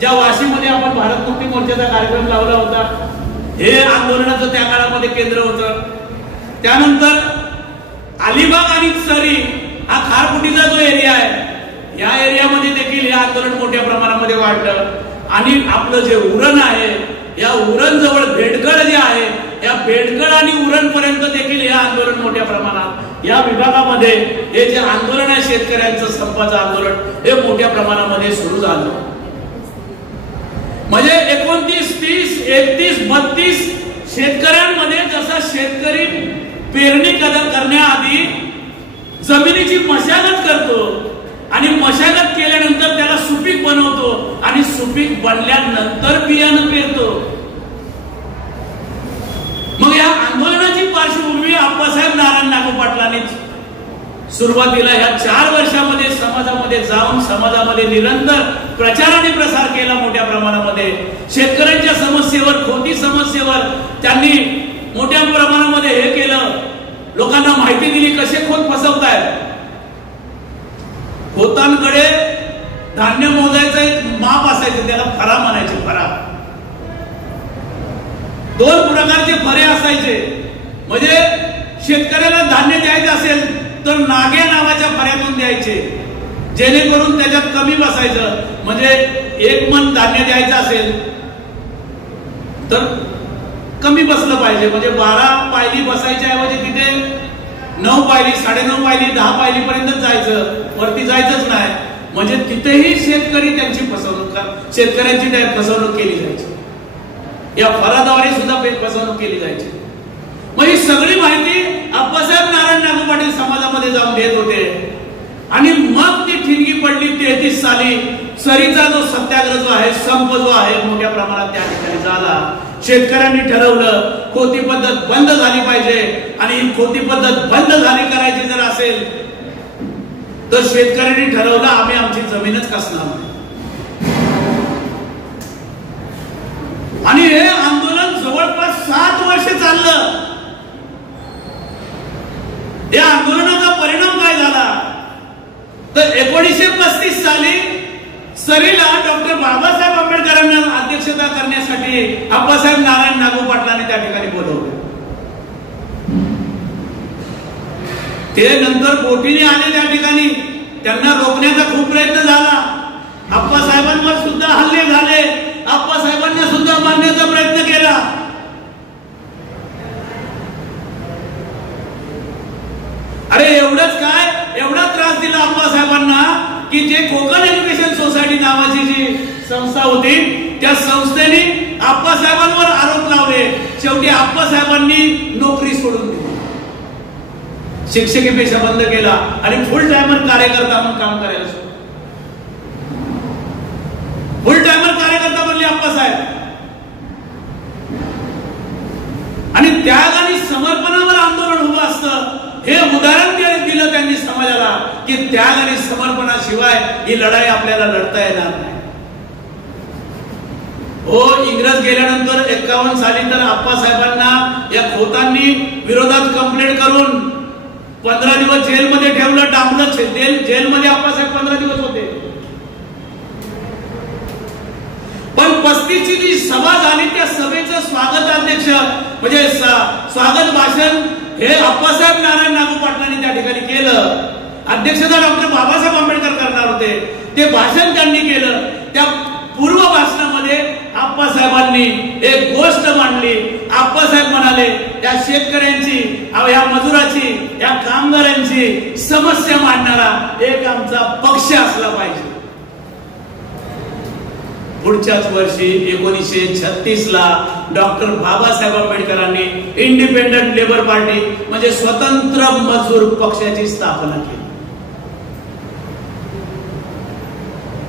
ज्या वाशीमध्ये आपण भारत मुक्ती मोर्चाचा कार्यक्रम लावला होता हे आंदोलनाचं त्या काळामध्ये केंद्र होतं. त्यानंतर अलिबाग आणि चरी हा खारफुटीचा जो एरिया आहे, या एरियामध्ये देखील हे आंदोलन मोठ्या प्रमाणामध्ये वाढलं. आणि आपलं जे उरण आहे, या उरण जवळ बेडगड जे आहे, या बेडगड आणि उरण पर्यंत देखील हे आंदोलन मोठ्या प्रमाणात या विभागामध्ये हे जे आंदोलन आहे शेतकऱ्यांचं संपाचं आंदोलन हे मोठ्या प्रमाणामध्ये सुरू झालं. म्हणजे 29, 30, 31, 32 शेतकऱ्यांमध्ये जसा शेतकरी पेरणी करण्याआधी जमिनीची मशागत करतो आणि मशागत केल्यानंतर त्याला सुपीक बनवतो आणि सुपीक बनल्यानंतर बियाणं पेरतो. मग या आंदोलनाची पार्श्वभूमी आप्पासाहेब नारायण नागू पाटलांनी सुरुवातीला ह्या 4 वर्षामध्ये समाजामध्ये जाऊन समाजामध्ये निरंतर प्रचार आणि प्रसार केला. मोठ्या प्रमाणामध्ये शेतकऱ्यांच्या समस्येवर, खोटी समस्येवर त्यांनी मोठ्या प्रमाणामध्ये हे केलं. लोकांना माहिती दिली कसे खोत फसवतायत. खोतांकडे धान्य मोजायचं एक माप असायचं, त्याला फरा म्हणायचे. फरा 2 प्रकारचे फरे असायचे. म्हणजे शेतकऱ्याला धान्य द्यायचं असेल तर नाग्या नावाच्या फऱ्यातून द्यायचे, जेणेकरून त्याच्यात कमी बसायचं. म्हणजे 1 मन धान्य द्यायचं असेल तर कमी बसलं पाहिजे. म्हणजे 12 पायली बसायच्या ऐवजी तिथे 9 पायली, 9.5 पायली, 10 पायली पर्यंत जायचं, वरती जायचंच नाही. म्हणजे तिथेही शेतकरी त्यांची शेतकऱ्यांची फसवणूक केली जायची. या फराद्वारे सुद्धा फसवणूक केली जायची. मग ही सगळी माहिती आप्पासाहेब नारायण नागू पाटील समाजामध्ये जाऊन देत होते. आणि मग ती ठिणगी पडली 33 साली. सरीचा जो सत्याग्रह जो आहे, संप जो आहे, मोठ्या प्रमाणात त्या ठिकाणी झाला. शेतकऱ्यांनी ठरवलं खोती पद्धत बंद झाली पाहिजे. आणि ही खोती पद्धत बंद झाली करायची जर असेल तर शेतकऱ्यांनी ठरवलं आम्ही आमची जमीनच कसणार नाही. आणि हे आंदोलन जवळपास 7 वर्ष चाललं. या आंदोलनाचा परिणाम काय झाला तर 1935 साली सरीला डॉक्टर बाबासाहेब आंबेडकरांना अध्यक्षता करण्यासाठी आप्पासाहेब नारायण नागू पाटलांनी त्या ठिकाणी बोलवलं. ते नंतर बोटीने आले त्या ठिकाणी. त्यांना रोखण्याचा खूप प्रयत्न झाला. आप्पासाहेबांवर सुद्धा हल्ले झाले. आप्पासाहेबांना सुद्धा मारण्याचा प्रयत्न केला. अरे एवढंच काय, एवढा त्रास दिला आप्पासाहेबांना की जे कोकण एज्युकेशन सोसायटी नावाची जी संस्था होती त्या संस्थेने आप्पासाहेबांवर आरोप लावले. शेवटी आप्पासाहेबांनी नोकरी सोडून दिली, शिक्षकी पेशा बंद केला आणि फुल टायमर कार्यकर्ता म्हणून काम करायला सुरू. फुल टायमर कार्यकर्ता बनले आप्पासाहेब. आणि त्याग आणि समर्पणावर आंदोलन उभं असतं हे उदाहरण दिलं त्यांनी समाजाला की त्याग आणि समर्पणाशिवाय ही लढाई आपल्याला लढता येणार नाही. हो, इंग्रज गेल्यानंतर 51 साली तर आप्पासाहेबांना या खोतांनी विरोधात कंप्लेंट करून 15 दिवस जेलमध्ये ठेवलं, डांबलं. जेलमध्ये आप्पासाहेब 15 दिवस होते. पण 35 ची जी सभा झाली त्या सभेचं स्वागत अध्यक्ष म्हणजे स्वागत भाषण हे आप्पासाहेब नारायण नागू पाटलांनी त्या ठिकाणी केलं. अध्यक्षता डॉक्टर बाबासाहेब आंबेडकर करणार होते. ते भाषण त्यांनी केलं. त्या पूर्व भाषणामध्ये आप्पासाहेबांनी एक गोष्ट मांडली. आप्पासाहेब म्हणाले या शेतकऱ्यांची, या मजुराची, या कामगारांची समस्या मांडणारा एक आमचा पक्ष असला पाहिजे. पुढच्याच वर्षी 1936 ला डॉक्टर बाबासाहेब आंबेडकरांनी इंडिपेंडंट लेबर पार्टी म्हणजे स्वतंत्र मजूर पक्षाची स्थापना केली.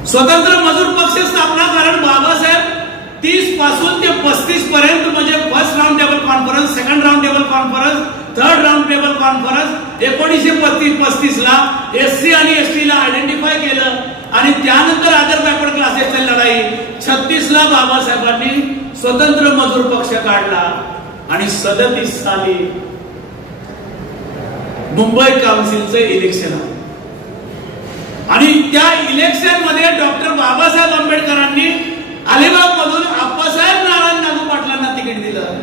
स्वतंत्र मजूर पक्ष स्थापना कारण बाबासाहेब 30 पासून ते 35 पर्यंत म्हणजे first round table conference, second round table conference, third round table conference 1935 ला एससी आणि एसटी ला आयडेंटिफाय केलं. आणि त्यानंतर अदर बॅकवर्ड क्लासेसची लढाई 36 ला बाबासाहेबांनी स्वतंत्र मजूर पक्ष काढला. आणि 37 साली मुंबई काउन्सिलचं इलेक्शन आलं. आणि त्या इलेक्शन मध्ये डॉक्टर बाबासाहेब आंबेडकरांनी अलिबाग मधून आप्पासाहेब नारायण नागू पाटलांना तिकीट दिलं.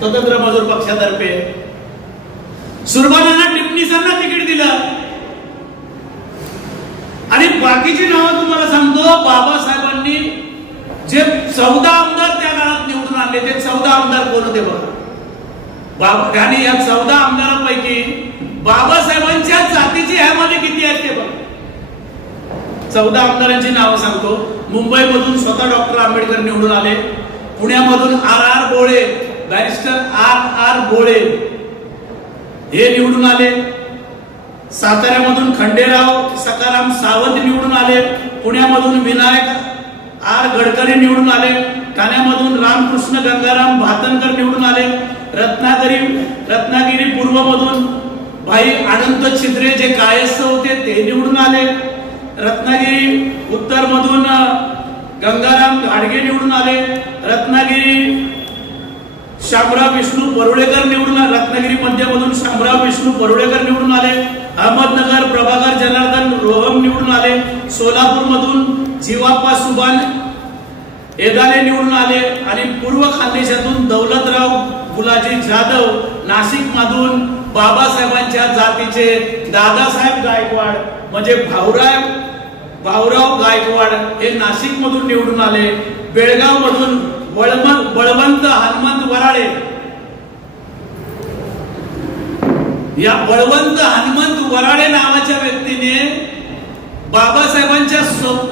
स्वतंत्र मजूर पक्षातर्फे. सुरबानांना टिपणीसांना तिकीट दिलं आणि बाकीची नावं तुम्हाला सांगतो. बाबासाहेबांनी जे 14 आमदार त्या काळात निवडून आणले ते 14 आमदार कोण होते बघा. आणि या 14 आमदारांपैकी बाबासाहेबांच्या जातीची ह्यामध्ये किती आहेत ते बघा. 14 आमदारांची नावं सांगतो. मुंबईमधून स्वतः डॉक्टर आंबेडकर निवडून आले. पुण्यामधून आर बोळे, बॅरिस्टर आर बोळे हे निवडून आले. साताऱ्यामधून खंडेराव सकाराम सावंत निवडून आले. पुण्यामधून विनायक आर गडकरी निवडून आले. ठाण्यामधून रामकृष्ण गंगाराम भातनकर निवडून आले. रत्नागिरी पूर्वमधून भाई अनंत छिद्रे जे कायस्थ होते ते निवडून आले. रत्नागिरी उत्तर मधून गंगाराम घाडगे निवडून आले. रत्नागिरी शामराव विष्णू परुळेकर निवडून आले. रत्नागिरी मध्यमधून शामराव विष्णू परुळेकर निवडून आले. अहमदनगर प्रभाकर जनार्दन रोहम निवडून आले. सोलापूर मधून जीवाप्पा सुभान एदाले निवडून आले. आणि पूर्व खानदेशातून दौलतराव गुलाजी जाधव, नाशिक मधून बाबासाहेबांच्या जातीचे दादासाहेब गायकवाड म्हणजे भाऊराव गायकवाड हे नाशिक मधून निवडून आले. बेळगाव मधून बळवंत हनुमंत वराळे, या बळवंत हनुमंत वराळे नावाच्या व्यक्तीने बाबासाहेबांच्या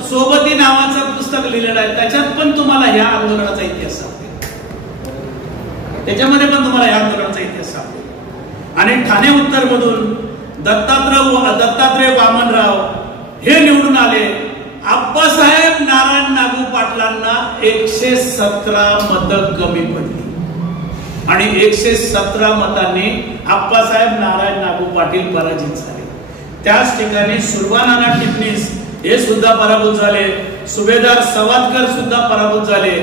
सोबती नावाचं पुस्तक लिहिलेलं आहे. त्याच्यात पण तुम्हाला ह्या आंदोलनाचा इतिहास सांगते. त्याच्यामध्ये पण तुम्हाला ह्या आंदोलनाचा इतिहास सांगते. आणि ठाणे उत्तर मधून दत्तात्रय वामनराव हे निवडून आले. आप्पासाहेब नारायण नागू पाटलांना 117 मतं कमी पडली आणि 117 मतांनी आप्पासाहेब नारायण नागू पाटील पराजित झाले. त्याच ठिकाणी सुरबानाना टिपणीस हे सुद्धा पराभूत झाले. सुभेदार सवादकर सुद्धा पराभूत झाले.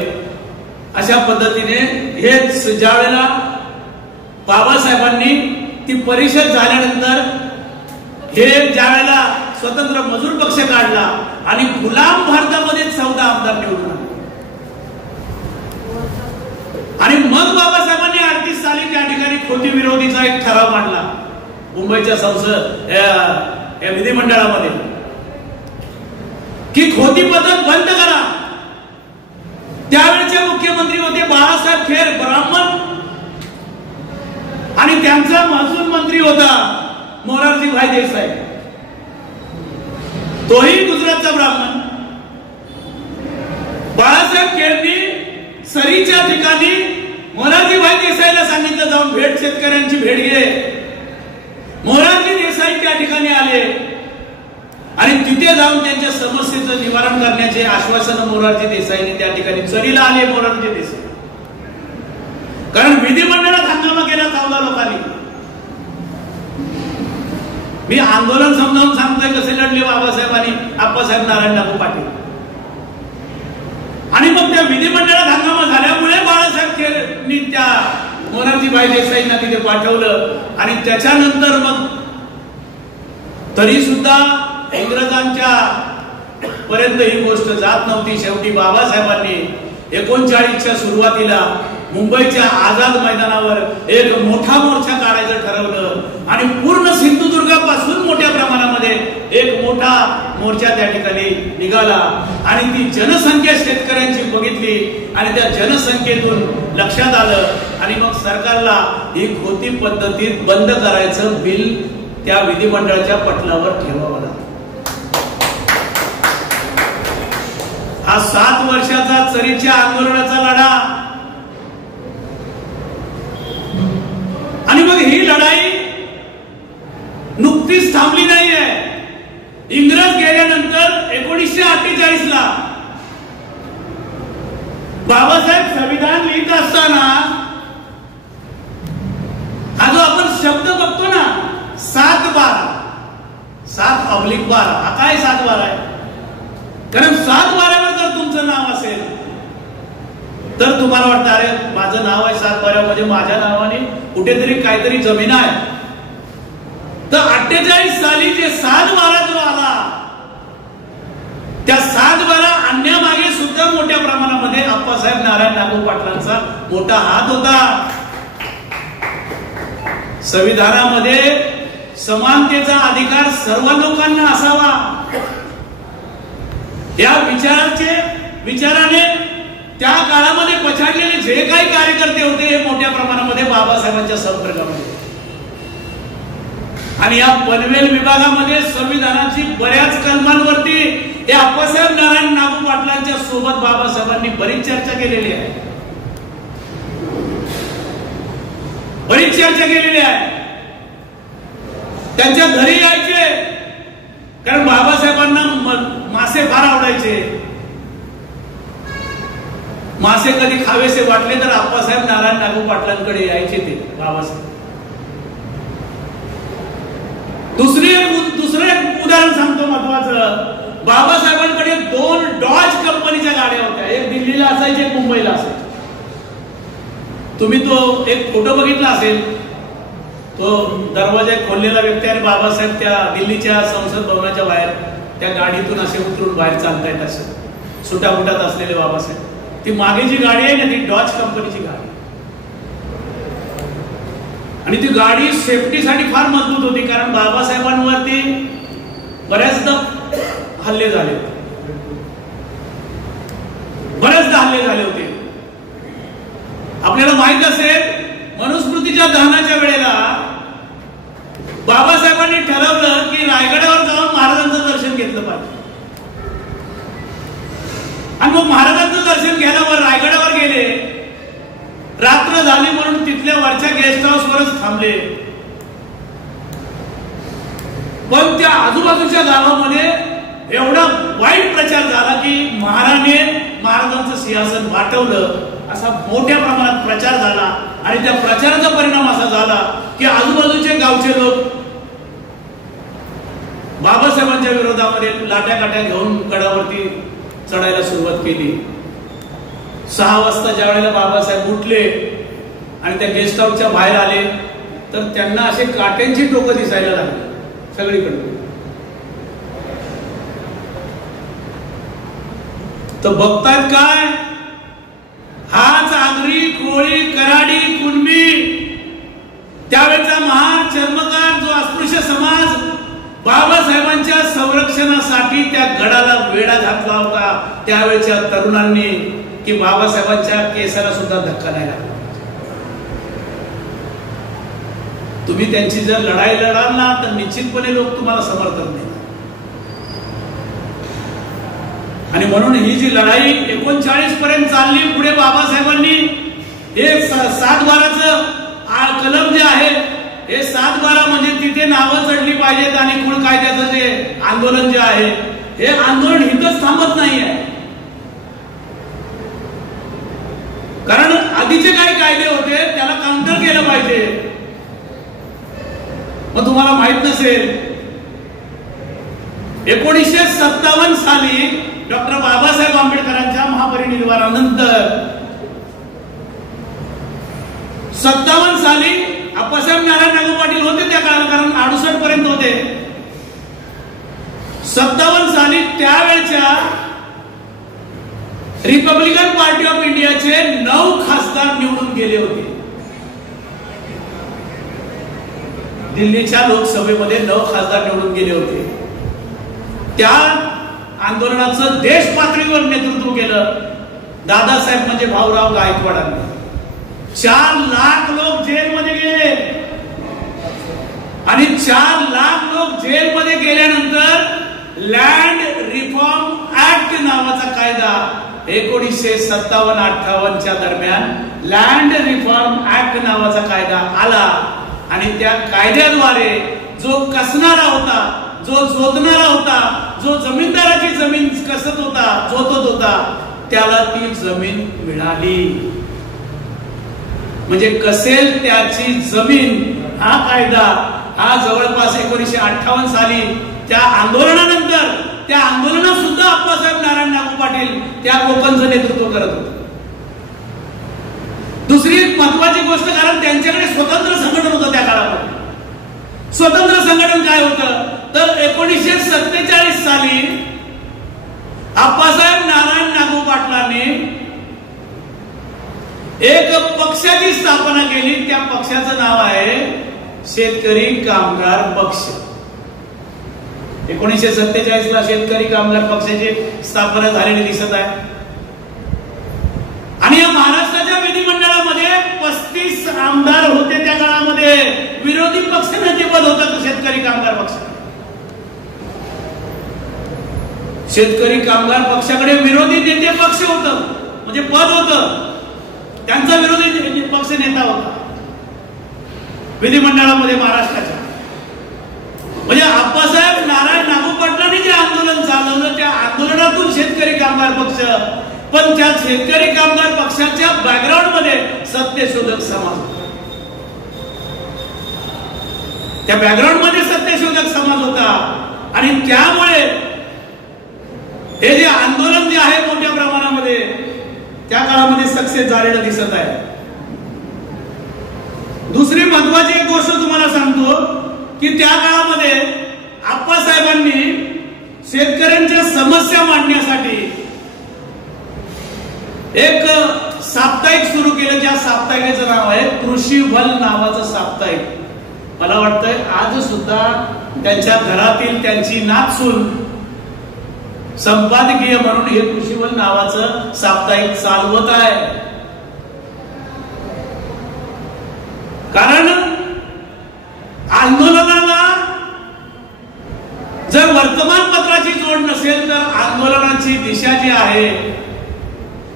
अशा पद्धतीने हे ज्या वेळेला बाबासाहेबांनी ती परिषद झाल्यानंतर हे ज्या वेळेला स्वतंत्र मजूर पक्ष काढला आणि गुलाम भारतामध्ये 14 आमदार निवडून आले. आणि मग बाबासाहेबांनी 38 साली त्या ठिकाणी खोती विरोधीचा एक ठराव मांडला मुंबईच्या संसद या विधिमंडळामध्ये की खोती पद्धत बंद करा. त्यावेळेचे मुख्यमंत्री होते बाळासाहेब खेर ब्राह्मण आणि त्यांचा महसूल मंत्री होता मोरारजी भाई देसाई, तोही गुजरातचा ब्राह्मण. बाळासाहेब खेरनी सरीच्या ठिकाणी मोरारजी भाई देसाईला सांगितलं जाऊन भेट शेतकऱ्यांची भेट घे. मोरारजी देसाई त्या ठिकाणी आले आणि तिथे जाऊन त्यांच्या समस्येचं निवारण करण्याचे आश्वासन मोरारजी देसाईंनी त्या ठिकाणी चरीला आले. मोरारजी देसाई कारण विधिमंडळात हंगामा केला 14 लोकांनी. मी आंदोलन समजावून सांगतोय कसे लढले बाबासाहेब आणि आप्पासाहेब नारायण नागू पाटील. आणि मग त्या विधिमंडळात हंगामा झाल्यामुळे बाळासाहेब खेरनी त्या मोरारजी भाई देसाईंना तिथे पाठवलं. आणि त्याच्यानंतर मग तरी सुद्धा इंग्रजांच्या पर्यंत ही गोष्ट जात नव्हती. शेवटी बाबासाहेबांनी 39च्या सुरुवातीला मुंबईच्या आझाद मैदानावर एक मोठा मोर्चा काढायचं ठरवलं आणि पूर्ण सिंधुदुर्गापासून मोठ्या प्रमाणामध्ये एक मोठा मोर्चा त्या ठिकाणी निघाला. आणि ती जनसंख्या शेतकऱ्यांची बघितली आणि त्या जनसंख्येतून लक्षात आलं आणि मग सरकारला ही खोती पद्धतीत बंद करायचं बिल त्या विधिमंडळाच्या पटलावर ठेवावं लागलं. हा 7 वर्षाचा चरीच्या आंदोलनाचा लढा. आणि मग ही लढाई नुकतीच थांबली नाहीये. इंग्रज गेल्यानंतर 1948 ला बाबासाहेब संविधान लिहित असताना हा जो आपण शब्द बघतो ना 7/12 7/12 हा काय 7/12 आहे. कारण 7/12 जर तुमचं नाव असेल तर तुम्हाला वाटतं अरे माझं नाव आहे 7/12 म्हणजे माझ्या नावाने कुठेतरी काहीतरी जमीन आहे. तर 48 साली जे 7/12 जो आला त्या 7/12 आणण्यामागे सुद्धा मोठ्या प्रमाणामध्ये आप्पासाहेब नारायण नागू पाटलांचा मोठा हात होता. संविधानामध्ये समानतेचा अधिकार सर्व लोकांना असावा या विचाराने त्या काळामध्ये पछाडलेले जे काही कार्यकर्ते होते हे मोठ्या प्रमाणामध्ये बाबासाहेबांच्या संपर्कामध्ये आणि या पनवेल विभागामध्ये संविधानाची बऱ्याच कलमांवरती हे अप्पासाहेब नारायण नागू पाटलांच्या सोबत बाबासाहेबांनी बरीच चर्चा केलेली आहे, बरीच चर्चा केलेली आहे. त्यांच्या घरी यायचे कारण बाबासाहेबांना मासे फार आवडायचे. मासे कधी खावेसे वाटले तर अप्पासाहेब नारायण नागू पाटलांकडे यायचे ते बाबासाहेब. दुसरं एक उदाहरण सांगतो महत्वाचं. बाबासाहेबांकडे 2 डॉज कंपनीच्या गाड्या होत्या, एक दिल्लीला असायची एक मुंबईला असायची. तुम्ही तो एक फोटो बघितला असेल, तो दरवाजा खोललेला व्यक्ती आणि बाबासाहेब त्या दिल्लीच्या संसद भवनाच्या बाहेर त्या गाडीतून असे उतरून बाहेर चालतायत, असे सुटाफुटात असलेले बाबासाहेब. ती मागे जी गाडी आहे ना ती डॉज कंपनीची गाडी आणि ती गाडी सेफ्टीसाठी फार मजबूत होती कारण बाबासाहेबांवरती बऱ्याचदा हल्ले झाले होते. आपल्याला माहित असेल मनुस्मृतीच्या दहनाच्या वेळेला बाबासाहेबांनी ठरवलं की रायगडावर जाऊन महाराजांचं दर्शन घेतलं पाहिजे आणि मग महाराजांचं दर्शन घ्यायला रायगडावर गेले. रात्र झाली म्हणून तिथल्या वरच्या गेस्ट हाऊसवरच थांबले. पण त्या आजूबाजूच्या गावामध्ये एवढा वाईट प्रचार झाला की महाराजांचं सिंहासन वाटवलं असा मोठ्या प्रमाणात प्रचार झाला आणि त्या प्रचाराचा परिणाम असा झाला की आजूबाजूचे गावचे लोक बाबासाहेबांच्या विरोधामध्ये लाट्या काट्या घेऊन गडावरती चढायला सुरुवात केली. 6 वाजता ज्या वेळेला बाबासाहेब उठले आणि त्या गेस्ट हाऊसच्या बाहेर आले तर त्यांना असे काट्यांची टोकं दिसायला लागली सगळीकडे. तर बघतायत काय, हाच आगरी, कोळी, कराडी, कुणबी त्यावेळेचा महार चर्मकार जो अस्पृश्य समाज बाबासाहेबांच्या संरक्षणासाठी त्या गडाला वेढा घातला होता त्यावेळेच्या तरुणांनी की बाबासाहेबांच्या केसाला सुद्धा धक्का नाही लागला. तुम्ही त्यांची जर लढाई लढाल ना तर निश्चितपणे लोक तुम्हाला समर्थन देतात. आणि म्हणून ही जी लढाई 39 पर्यंत चालली, पुढे बाबासाहेबांनी हे 7/12चं कलम जे आहे हे 7/12 म्हणजे तिथे नावं चढली पाहिजेत आणि कुळ कायद्याचं जे आंदोलन जे आहे हे आंदोलन इथंच थांबत नाहीये. कारण आधीचे काही कायदे होते त्याला काउंटर केलं पाहिजे. मग तुम्हाला माहित नसेल 1957 साली डॉक्टर बाबासाहेब आंबेडकरांच्या महापरिनिर्वाणानंतर 57 साली अप्पासाहेब नारायण नागू पाटील होते त्या काळात, कारण 68 पर्यंत होते. 57 साली त्यावेळच्या रिपब्लिकन पार्टी ऑफ इंडियाचे 9 खासदार निवडून गेले होते. दिल्लीच्या लोकसभेमध्ये 9 खासदार निवडून गेले होते. त्या आंदोलनाचं देश पातळीवर नेतृत्व केलं दादासाहेब म्हणजे भाऊराव गायकवाडांनी. 4 लाख लोक जेलमध्ये गेले आणि 4 लाख लोक जेलमध्ये गेल्यानंतर लँड रिफॉर्म ऍक्ट नावाचा कायदा 1957-58 दरम्यान लँड रिफॉर्म ऍक्ट नावाचा कायदा आला आणि त्या कायद्याद्वारे जो कसणारा होता, जो जोतणारा होता, जो जमीनदाराची जमीन कसत होता, जोतत होता, त्याला ती जमीन मिळाली. म्हणजे कसेल त्याची जमीन हा कायदा हा जवळपास 1958 साली त्या आंदोलनानंतर, त्या आंदोलनात सुद्धा अप्पासाहेब नारायण नागू पाटील त्या कोकणचं नेतृत्व करत होते. दुसरी एक महत्वाची गोष्ट, कारण त्यांच्याकडे स्वतंत्र संघटन होतं त्या काळामध्ये. स्वतंत्र संघटन काय होतं तर 1947 साली अप्पासाहेब नारायण नागू पाटलांनी एक पक्षाची स्थापना केली. त्या पक्षाचं नाव आहे शेतकरी कामगार पक्ष. 1947 ला शेतकरी कामगार पक्षाची स्थापना झालेली दिसत आहे. आणि या महाराष्ट्राच्या विधिमंडळामध्ये 35 आमदार होते त्या काळामध्ये. विरोधी पक्षनेतेपद होतं शेतकरी कामगार पक्ष. शेतकरी कामगार पक्षाकडे विरोधी नेते पक्ष होतं, म्हणजे पद होतं. त्यांचा विरोधी पक्ष नेता होता विधिमंडळामध्ये महाराष्ट्राच्या. म्हणजे आप्पासाहेब नारायण नागू पाटलांनी जे आंदोलन चालवलं त्या आंदोलनातून शेतकरी कामगार पक्ष, पण त्या शेतकरी कामगार पक्षाच्या बॅकग्राऊंड मध्ये सत्यशोधक समाज, त्या बॅकग्राऊंड मध्ये सत्यशोधक समाज होता. आणि त्यामुळे हे जे आंदोलन जे आहे मोठ्या प्रमाणामध्ये त्या काळामध्ये सक्सेस झालेलं दिसत आहे. दुसरी महत्वाची एक गोष्ट तुम्हाला सांगतो की त्या काळामध्ये आप्पासाहेबांनी शेतकऱ्यांच्या समस्या मांडण्यासाठी एक साप्ताहिक सुरू केलं. ज्या साप्ताहिकेचं नाव आहे कृषी बल नावाचं साप्ताहिक. मला वाटतंय आज सुद्धा त्यांच्या घरातील त्यांची नातसून संपादकीय म्हणून हे कृषीबल नावाचं साप्ताहिक चालवत आहे. कारण आंदोलनाला जर वर्तमानपत्राची जोड नसेल तर आंदोलनाची दिशा जी आहे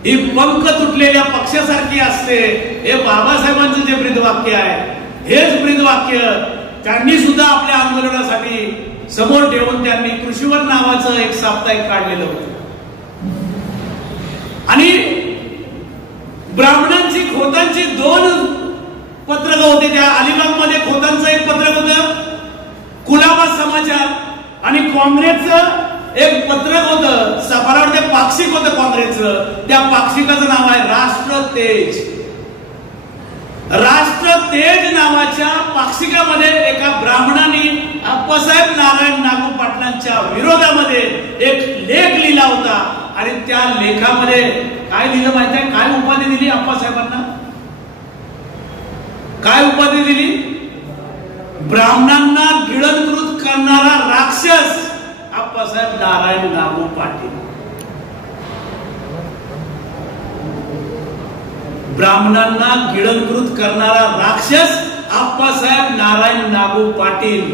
ही पंख तुटलेल्या पक्षासारखी असते. हे बाबासाहेबांचं जे ब्रीदवाक्य आहे, हेच ब्रीदवाक्य त्यांनी सुद्धा आपल्या आंदोलनासाठी समोर ठेवून त्यांनी कृषीवर नावाचं एक साप्ताहिक काढलेलं होतं. आणि ब्राह्मणांची खोतांची 2 पत्रक होते. त्या अलिबागमध्ये खोतांचं एक पत्रक होतं, कुलाबा समाचार, आणि काँग्रेसचं एक पत्रक होतं, मला वाटतं पाक्षिक होतं काँग्रेसचं. त्या पाक्षिकाचं नाव आहे राष्ट्र तेज. राष्ट्र तेज नावाच्या पाक्षिकामध्ये एका ब्राह्मणाने आप्पासाहेब नारायण नागू पाटलांच्या विरोधामध्ये एक लेख लिहिला होता. आणि त्या लेखामध्ये काय लिहिलं माहिती आहे? काय उपाधी दिली आप्पासाहेबांना? काय उपाधी दिली? ब्राह्मणांना गिळंकृत करणारा राक्षस आप्पासाहेब नारायण नागू पाटील. ब्राह्मणांना गिळंकृत करणारा राक्षस आप्पासाहेब नारायण नागू पाटील.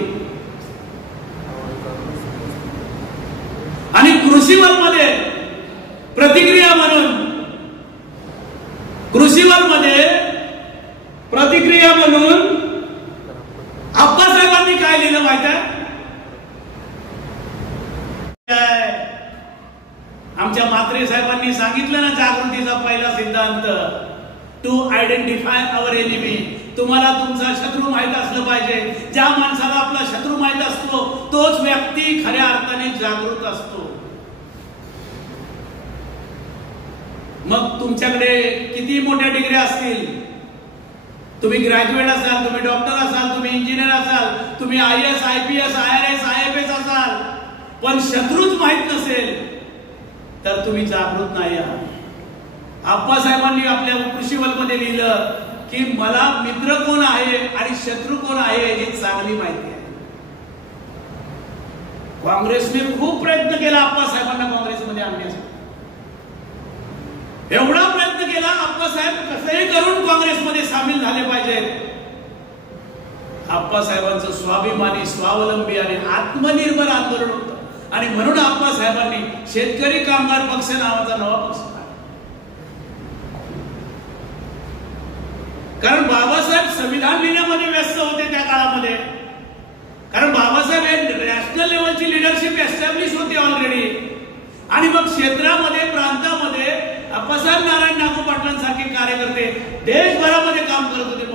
आणि कृषीवलमध्ये प्रतिक्रिया म्हणून, कृषीवलमध्ये प्रतिक्रिया म्हणून आप्पासाहेबांनी काय लिहिलं माहिती आहे? आमच्या म्हात्रे साहेबांनी सांगितलं ना जागृतीचा पहिला सिद्धांत, टू आयडेंटिफाय अवर एनिमी. तुम्हाला तुमचा शत्रू माहित असलं पाहिजे. ज्या माणसाला आपला शत्रू माहित असतो तोच व्यक्ती खऱ्या अर्थाने जागृत असतो. मग तुमच्याकडे किती मोठ्या डिग्री असतील, तुम्ही ग्रॅज्युएट असाल, तुम्ही डॉक्टर असाल, तुम्ही इंजिनियर असाल, तुम्ही IAS, IPS, IRS, IFS असाल, पण शत्रूच माहित नसेल तर तुम्ही जागृत नाही आहात. आप्पासाहेबांनी आपल्या कृषीवलमध्ये लिहिलं की मला मित्र कोण आहे आणि शत्रू कोण आहे हे चांगली माहिती आहे. काँग्रेसने खूप प्रयत्न केला आप्पासाहेबांना काँग्रेसमध्ये आणण्याचा. एवढा प्रयत्न केला आप्पासाहेब कसंही करून काँग्रेसमध्ये सामील झाले पाहिजेत. आप्पासाहेबांचं स्वाभिमानी, स्वावलंबी आणि आत्मनिर्भर आंदोलन होतं. आणि म्हणून आप्पासाहेबांनी शेतकरी कामगार पक्ष नावाचा नवा पक्ष काढला. कारण बाबासाहेब संविधान लिहिण्यामध्ये व्यस्त होते त्या काळामध्ये. कारण बाबासाहेब हे नॅशनल लेवलची लिडरशिप एस्टॅब्लिश होती ऑलरेडी. आणि मग क्षेत्रामध्ये, प्रांतामध्ये आप्पासाहेब नारायण नागू पाटलांसारखे कार्यकर्ते देशभरामध्ये काम करत होते.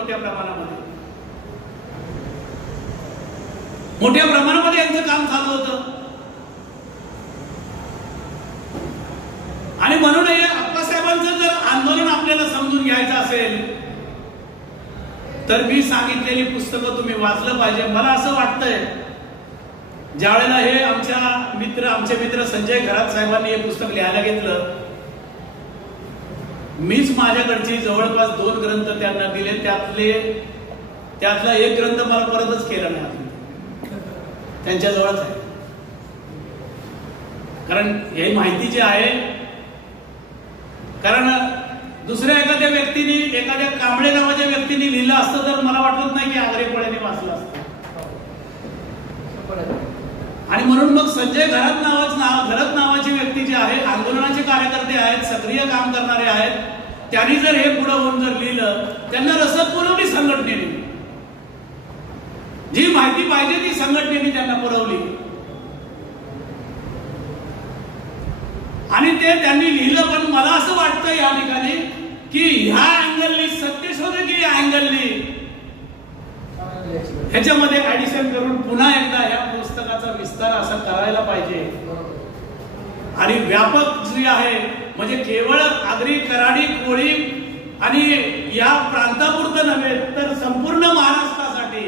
मोठ्या प्रमाणामध्ये यांचं काम चालू होतं. आणि म्हणून हे आप्पासाहेबांचं जर आंदोलन आपल्याला समजून घ्यायचं असेल तर मी सांगितलेली पुस्तकं तुम्ही वाचलं पाहिजे. मला असं वाटतंय ज्या वेळेला हे आमचे मित्र संजय घरात साहेबांनी हे पुस्तक लिहायला घेतलं, मीच माझ्याकडची जवळपास 2 ग्रंथ त्यांना दिले. त्यातले त्यातला एक ग्रंथ मला परतच केला नाही, त्यांच्याजवळच आहे. कारण ही माहिती जी आहे, कारण दुसऱ्या एखाद्या व्यक्तीने, एखाद्या कांबळे नावाच्या व्यक्तीने लिहिलं असतं तर मला वाटत नाही की आगरे कोळ्याने वाचलं असतं. आणि म्हणून मग संजय घरात नावाची व्यक्ती जी आहे, आंदोलनाचे कार्यकर्ते आहेत, सक्रिय काम करणारे आहेत, त्यांनी जर हे पुढे होऊन जर लिहिलं, त्यांना रसद पुरवली संघटनेने, जी माहिती पाहिजे ती संघटनेने त्यांना पुरवली. आणि ते त्यांनी लिहिलं. पण मला असं वाटतं या ठिकाणी की ह्या अँगलनी, सत्यशोधकीय अँगलनी ह्याच्यामध्ये ऍडिशन करून पुन्हा एकदा ह्या पुस्तकाचा विस्तार असा करायला पाहिजे. आणि व्यापक जी आहे, म्हणजे केवळ आगरी, कराडी, कोळी आणि या प्रांतापुरतं नव्हे तर संपूर्ण महाराष्ट्रासाठी,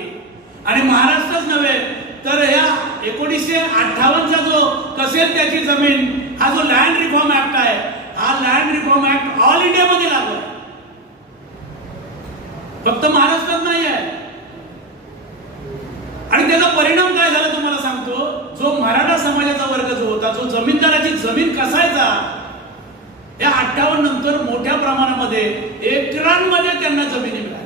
आणि महाराष्ट्रच नव्हे तर ह्या 1958चा जो कसेल त्याची जमीन, हा जो लँड रिफॉर्म ऍक्ट आहे, हा लँड रिफॉर्म ऍक्ट ऑल इंडियामध्ये लागू आहे, फक्त महाराष्ट्रात नाही आहे. आणि त्याचा परिणाम काय झाला तुम्हाला सांगतो. जो मराठा समाजाचा वर्ग जो होता, जो जमीनदाराची जमीन कसायचा, या 58 नंतर मोठ्या प्रमाणामध्ये एकरांमध्ये त्यांना जमिनी मिळाल्या.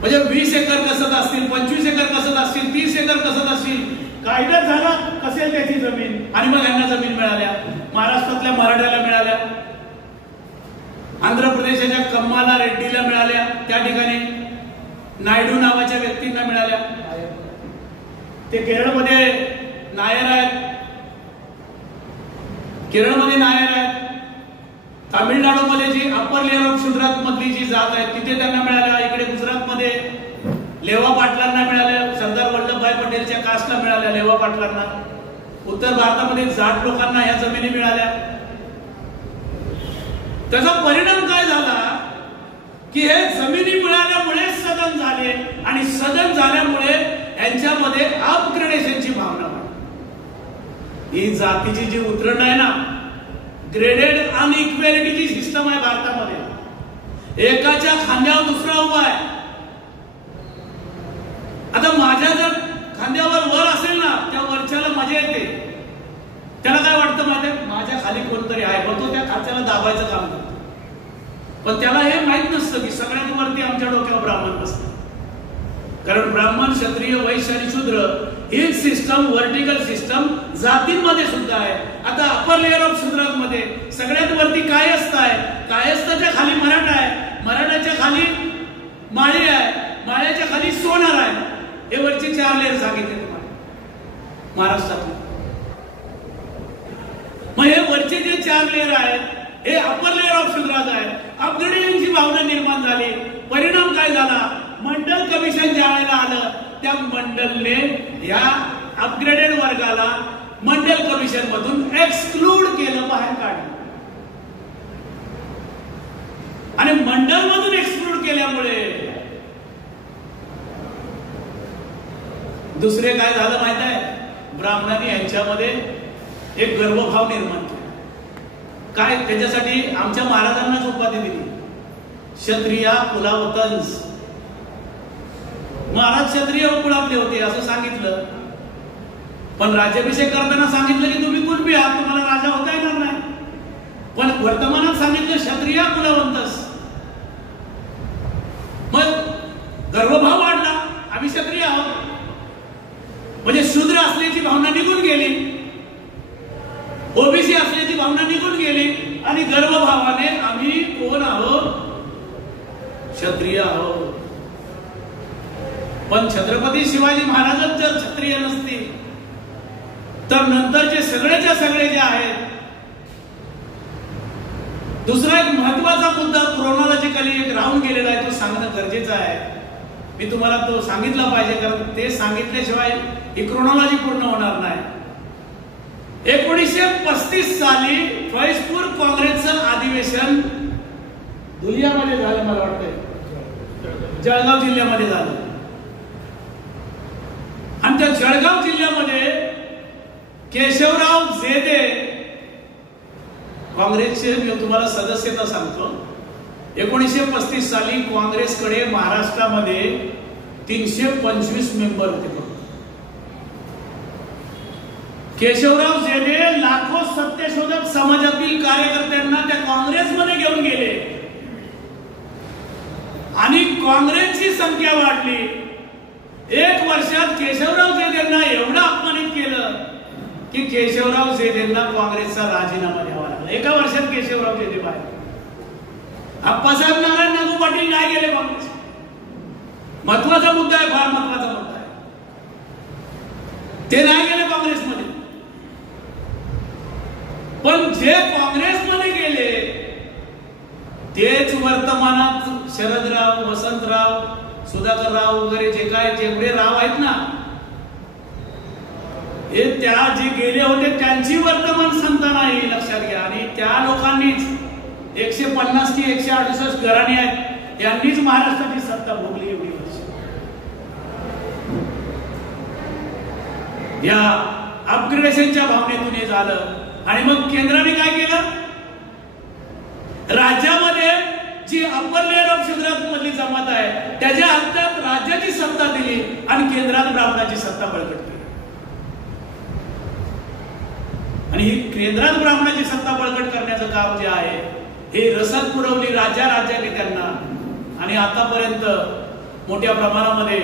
म्हणजे 20 एकर कसत असतील, 25 एकर कसत असतील, 30 एकर कसत असतील, कायदा झाला कसेल त्याची जमीन, आणि मग यांना जमीन मिळाल्या. महाराष्ट्रातल्या मराठ्याला मिळाल्या, आंध्र प्रदेशाच्या कम्माला रेड्डीला मिळाल्या, त्या ठिकाणी नायडू नावाच्या व्यक्तींना मिळाल्या, ते केरळमध्ये नायर आहेत, तामिळनाडूमध्ये जी अप्पर लेअर ऑफ शूद्रात मधली जी जात आहे तिथे त्यांना मिळाल्या. इकडे गुजरातमध्ये लेवा पाटलांना मिळाल्या, सरदार वल्लभभाई पटेलच्या कास्टला मिळाल्या लेवा पाटलांना. उत्तर भारतामध्ये जाट लोकांना ह्या जमिनी मिळाल्या. त्याचा परिणाम काय झाला की हे जमिनी मिळाल्यामुळे सदन झाले, आणि सदन झाल्यामुळे यांच्यामध्ये अपग्रेडेशनची भावना वाढली. ही जातीची जी उतरण आहे ना, ग्रेडेड अनइक्वॅलिटीची सिस्टम आहे भारतामध्ये. एकाच्या खांद्यावर दुसरा उभा आहे. आता माझ्या जर खांद्यावर वर असेल ना, त्या वरच्याला मजा येते. त्याला काय वाटतं माहिती आहे, माझ्या खाली कोणतरी आहे, मग तो त्या खात्याला दाबायचं काम करतो. पण त्याला हे माहित नसतं की सगळ्यात वरती आमच्या डोक्यावर ब्राह्मण बसतात. कारण ब्राह्मण, क्षत्रिय, वैश्य आणि शूद्र ही सिस्टम, व्हर्टिकल सिस्टम जातींमध्ये सुद्धा आहे. आता अपर लेअर ऑफ शूद्रांमध्ये सगळ्यात वरती कायस्थ आहे, कायस्थाच्या खाली मराठा आहे, मराठाच्या खाली माळी आहे, माळ्याच्या खाली सोनार आहे. हे वरचे 4 लेअर सांगितले तुम्हाला महाराष्ट्रात. मग हे वरचे जे 4 लेअर आहेत, हे अपर लेअर ऑफ शूद्रात आहे. अपग्रेडेशनची भावना निर्माण झाली. परिणाम काय झाला, मंडल कमिशन ज्या वेळेला आलं, त्या मंडलने या अपग्रेडेड वर्गाला मंडल कमिशन मधून एक्सक्लूड केलं, बाहेर काढलं. आणि मंडल मधून एक्सक्लूड केल्यामुळे दुसरे काय झालं माहित आहे, ब्राह्मणांनी यांच्यामध्ये एक गर्वभाव निर्माण केला. काय, त्याच्यासाठी आमच्या महाराजांनाच उपाधी दिली, क्षत्रिया कुलावतंस. महाराज क्षत्रिय कुळातले होते असं सांगितलं. पण राज्याभिषेक करताना सांगितलं की तुम्ही कुणबी आहात, तुम्हाला राजा होता येणार नाही. पण वर्तमानात सांगितलं क्षत्रिय कुलवंतस. मग गर्वभाव वाढला, आम्ही क्षत्रिय आहोत. म्हणजे शूद्र असल्याची भावना निघून गेली, ओबीसी असल्याची भावना निघून गेली, आणि गर्वभावाने आम्ही कोण आहोत, क्षत्रिय आहोत. पण छत्रपती शिवाजी महाराजच जर क्षत्रिय नसतील तर नंतरचे सगळेच्या सगळे जे आहेत. दुसरा एक महत्वाचा मुद्दा क्रोनॉलॉजिकली एक राहून गेलेला आहे, तो सांगणं गरजेचं आहे. मी तुम्हाला तो सांगितला पाहिजे, कारण ते सांगितल्याशिवाय ही क्रोनॉलॉजी पूर्ण होणार नाही. 1935 साली फैजपूर काँग्रेसचं अधिवेशन धुलियामध्ये झालं, मला वाटतंय जळगाव जिल्ह्यामध्ये झालं. आणि त्या जळगाव जिल्ह्यामध्ये केशवराव जेदे, काँग्रेसचे मी तुम्हाला सदस्यता सांगतो, 1935 साली काँग्रेसकडे महाराष्ट्रामध्ये 325 मेंबर होते. केशवराव जेधे लाखो सत्यशोधक समाजातील कार्यकर्त्यांना त्या काँग्रेसमध्ये घेऊन गेले आणि काँग्रेसची संख्या वाढली. 1 वर्षात केशवराव जेधेंना एवढं अपमानित केलं की केशवराव जेधेंना काँग्रेसचा राजीनामा द्यावा लागला. 1 वर्षात केशवराव जेधे बाहेर. आप्पासाहेब नारायण नागू पाटील नाही गेले काँग्रेस. महत्वाचा मुद्दा आहे, फार महत्वाचा मुद्दा आहे. ते नाही गेले काँग्रेसमध्ये. पण जे काँग्रेसमध्ये गेले तेच वर्तमानात शरदराव, वसंतराव, सुधाकरराव वगैरे जेवढे राव आहेत ना, हे त्या जे गेले होते त्यांची वर्तमान संता नाही, लक्षात घ्या. आणि त्या लोकांनीच 150 की 168 घराणे आहेत, यांनीच महाराष्ट्राची सत्ता भोगली एवढी वर्ष. या अपग्रेडेशनच्या भावनेतून हे झालं. आणि मग केंद्राने काय केलं? राज्यामध्ये जी अप्पर लेअर ऑफ शूद्रात मधली जमात आहे त्याच्या हातात राज्याची सत्ता दिली आणि केंद्रात ब्राह्मणाची सत्ता बळकट केली. आणि ही केंद्रात ब्राह्मणाची सत्ता बळकट करण्याचं काम जे आहे हे रसद पुरवली राज्याने त्यांना. आणि आतापर्यंत मोठ्या प्रमाणामध्ये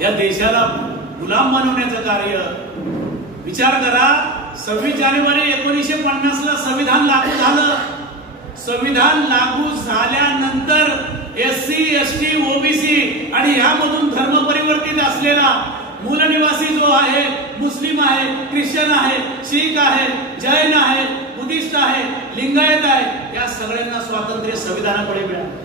या देशाला गुलाम बनवण्याचं कार्य. विचार करा, 26 जानेवारी 1950 ला संविधान लागू झालं. संविधान लागू झाल्यानंतर SC, ST, OBC आणि यामधून धर्म परिवर्तित असलेला मूल निवासी जो आहे, मुस्लिम आहे, ख्रिश्चन आहे, शीख आहे, जैन आहे, बुद्धिस्ट आहे, लिंगायत आहे, या सगळ्यांना स्वातंत्र्य संविधानाकडे मिळालं.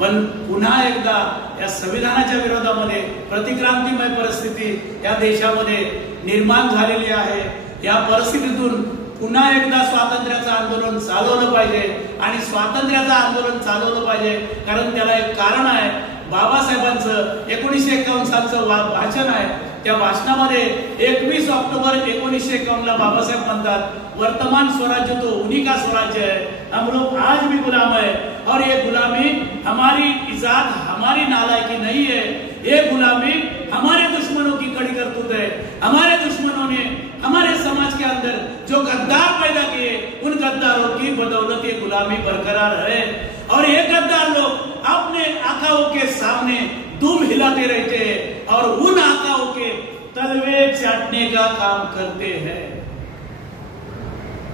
पण पुन्हा एकदा या संविधानाच्या विरोधामध्ये प्रतिक्रांतिमय परिस्थिती या देशामध्ये निर्माण झालेली आहे. या परिस्थितीतून पुन्हा एकदा स्वातंत्र्याचं आंदोलन चालवलं पाहिजे. आणि स्वातंत्र्याचं आंदोलन चालवलं पाहिजे कारण त्याला एक कारण आहे. बाबासाहेबांचं 1951 सालचं भाषण आहे. त्या भाषणामध्ये 21 ऑक्टोबर 1951 ला बाबासाहेब म्हणतात, वर्तमान स्वराज्य तो उन्हीं का स्वराज्य है, हम लोग आज भी गुलाम है और ये गुलामी हमारी इजाद, हमारी नालायकी नहीं है. ये गुलामी हमारे दुश्मनों की कड़ी करतूत है. हमारे दुश्मनों ने हमारे समाज के अंदर जो गद्दार पैदा किए, उन गद्दारों की बदौलत ये गुलामी बरकरार है. और ये गद्दार लोग अपने आकाओं के सामने दुम हिलाते रहते हैं और उन आकाओं के तलवे चाटने का काम करते हैं.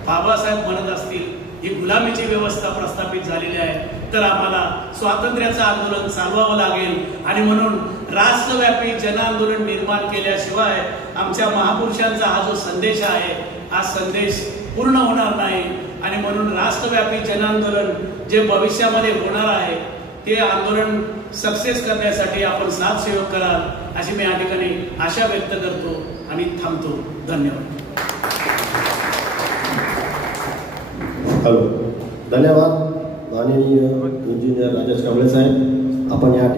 बाबासाहेब म्हणत असतील ही गुलामीची व्यवस्था प्रस्थापित झालेली आहे तर आम्हाला स्वातंत्र्याचं आंदोलन चालवावं लागेल. आणि म्हणून राष्ट्रव्यापी जनआंदोलन निर्माण केल्याशिवाय आमच्या महापुरुषांचा हा जो संदेश आहे हा संदेश पूर्ण होणार नाही. आणि म्हणून राष्ट्रव्यापी जनआंदोलन जे भविष्यामध्ये होणार आहे ते आंदोलन सक्सेस करण्यासाठी आपण साथ सहयोग कराल अशी मी या ठिकाणी आशा व्यक्त करतो आणि थांबतो. धन्यवाद. हॅलो, धन्यवाद माननीय इंजिनियर राजेश कांबळे साहेब. आपण या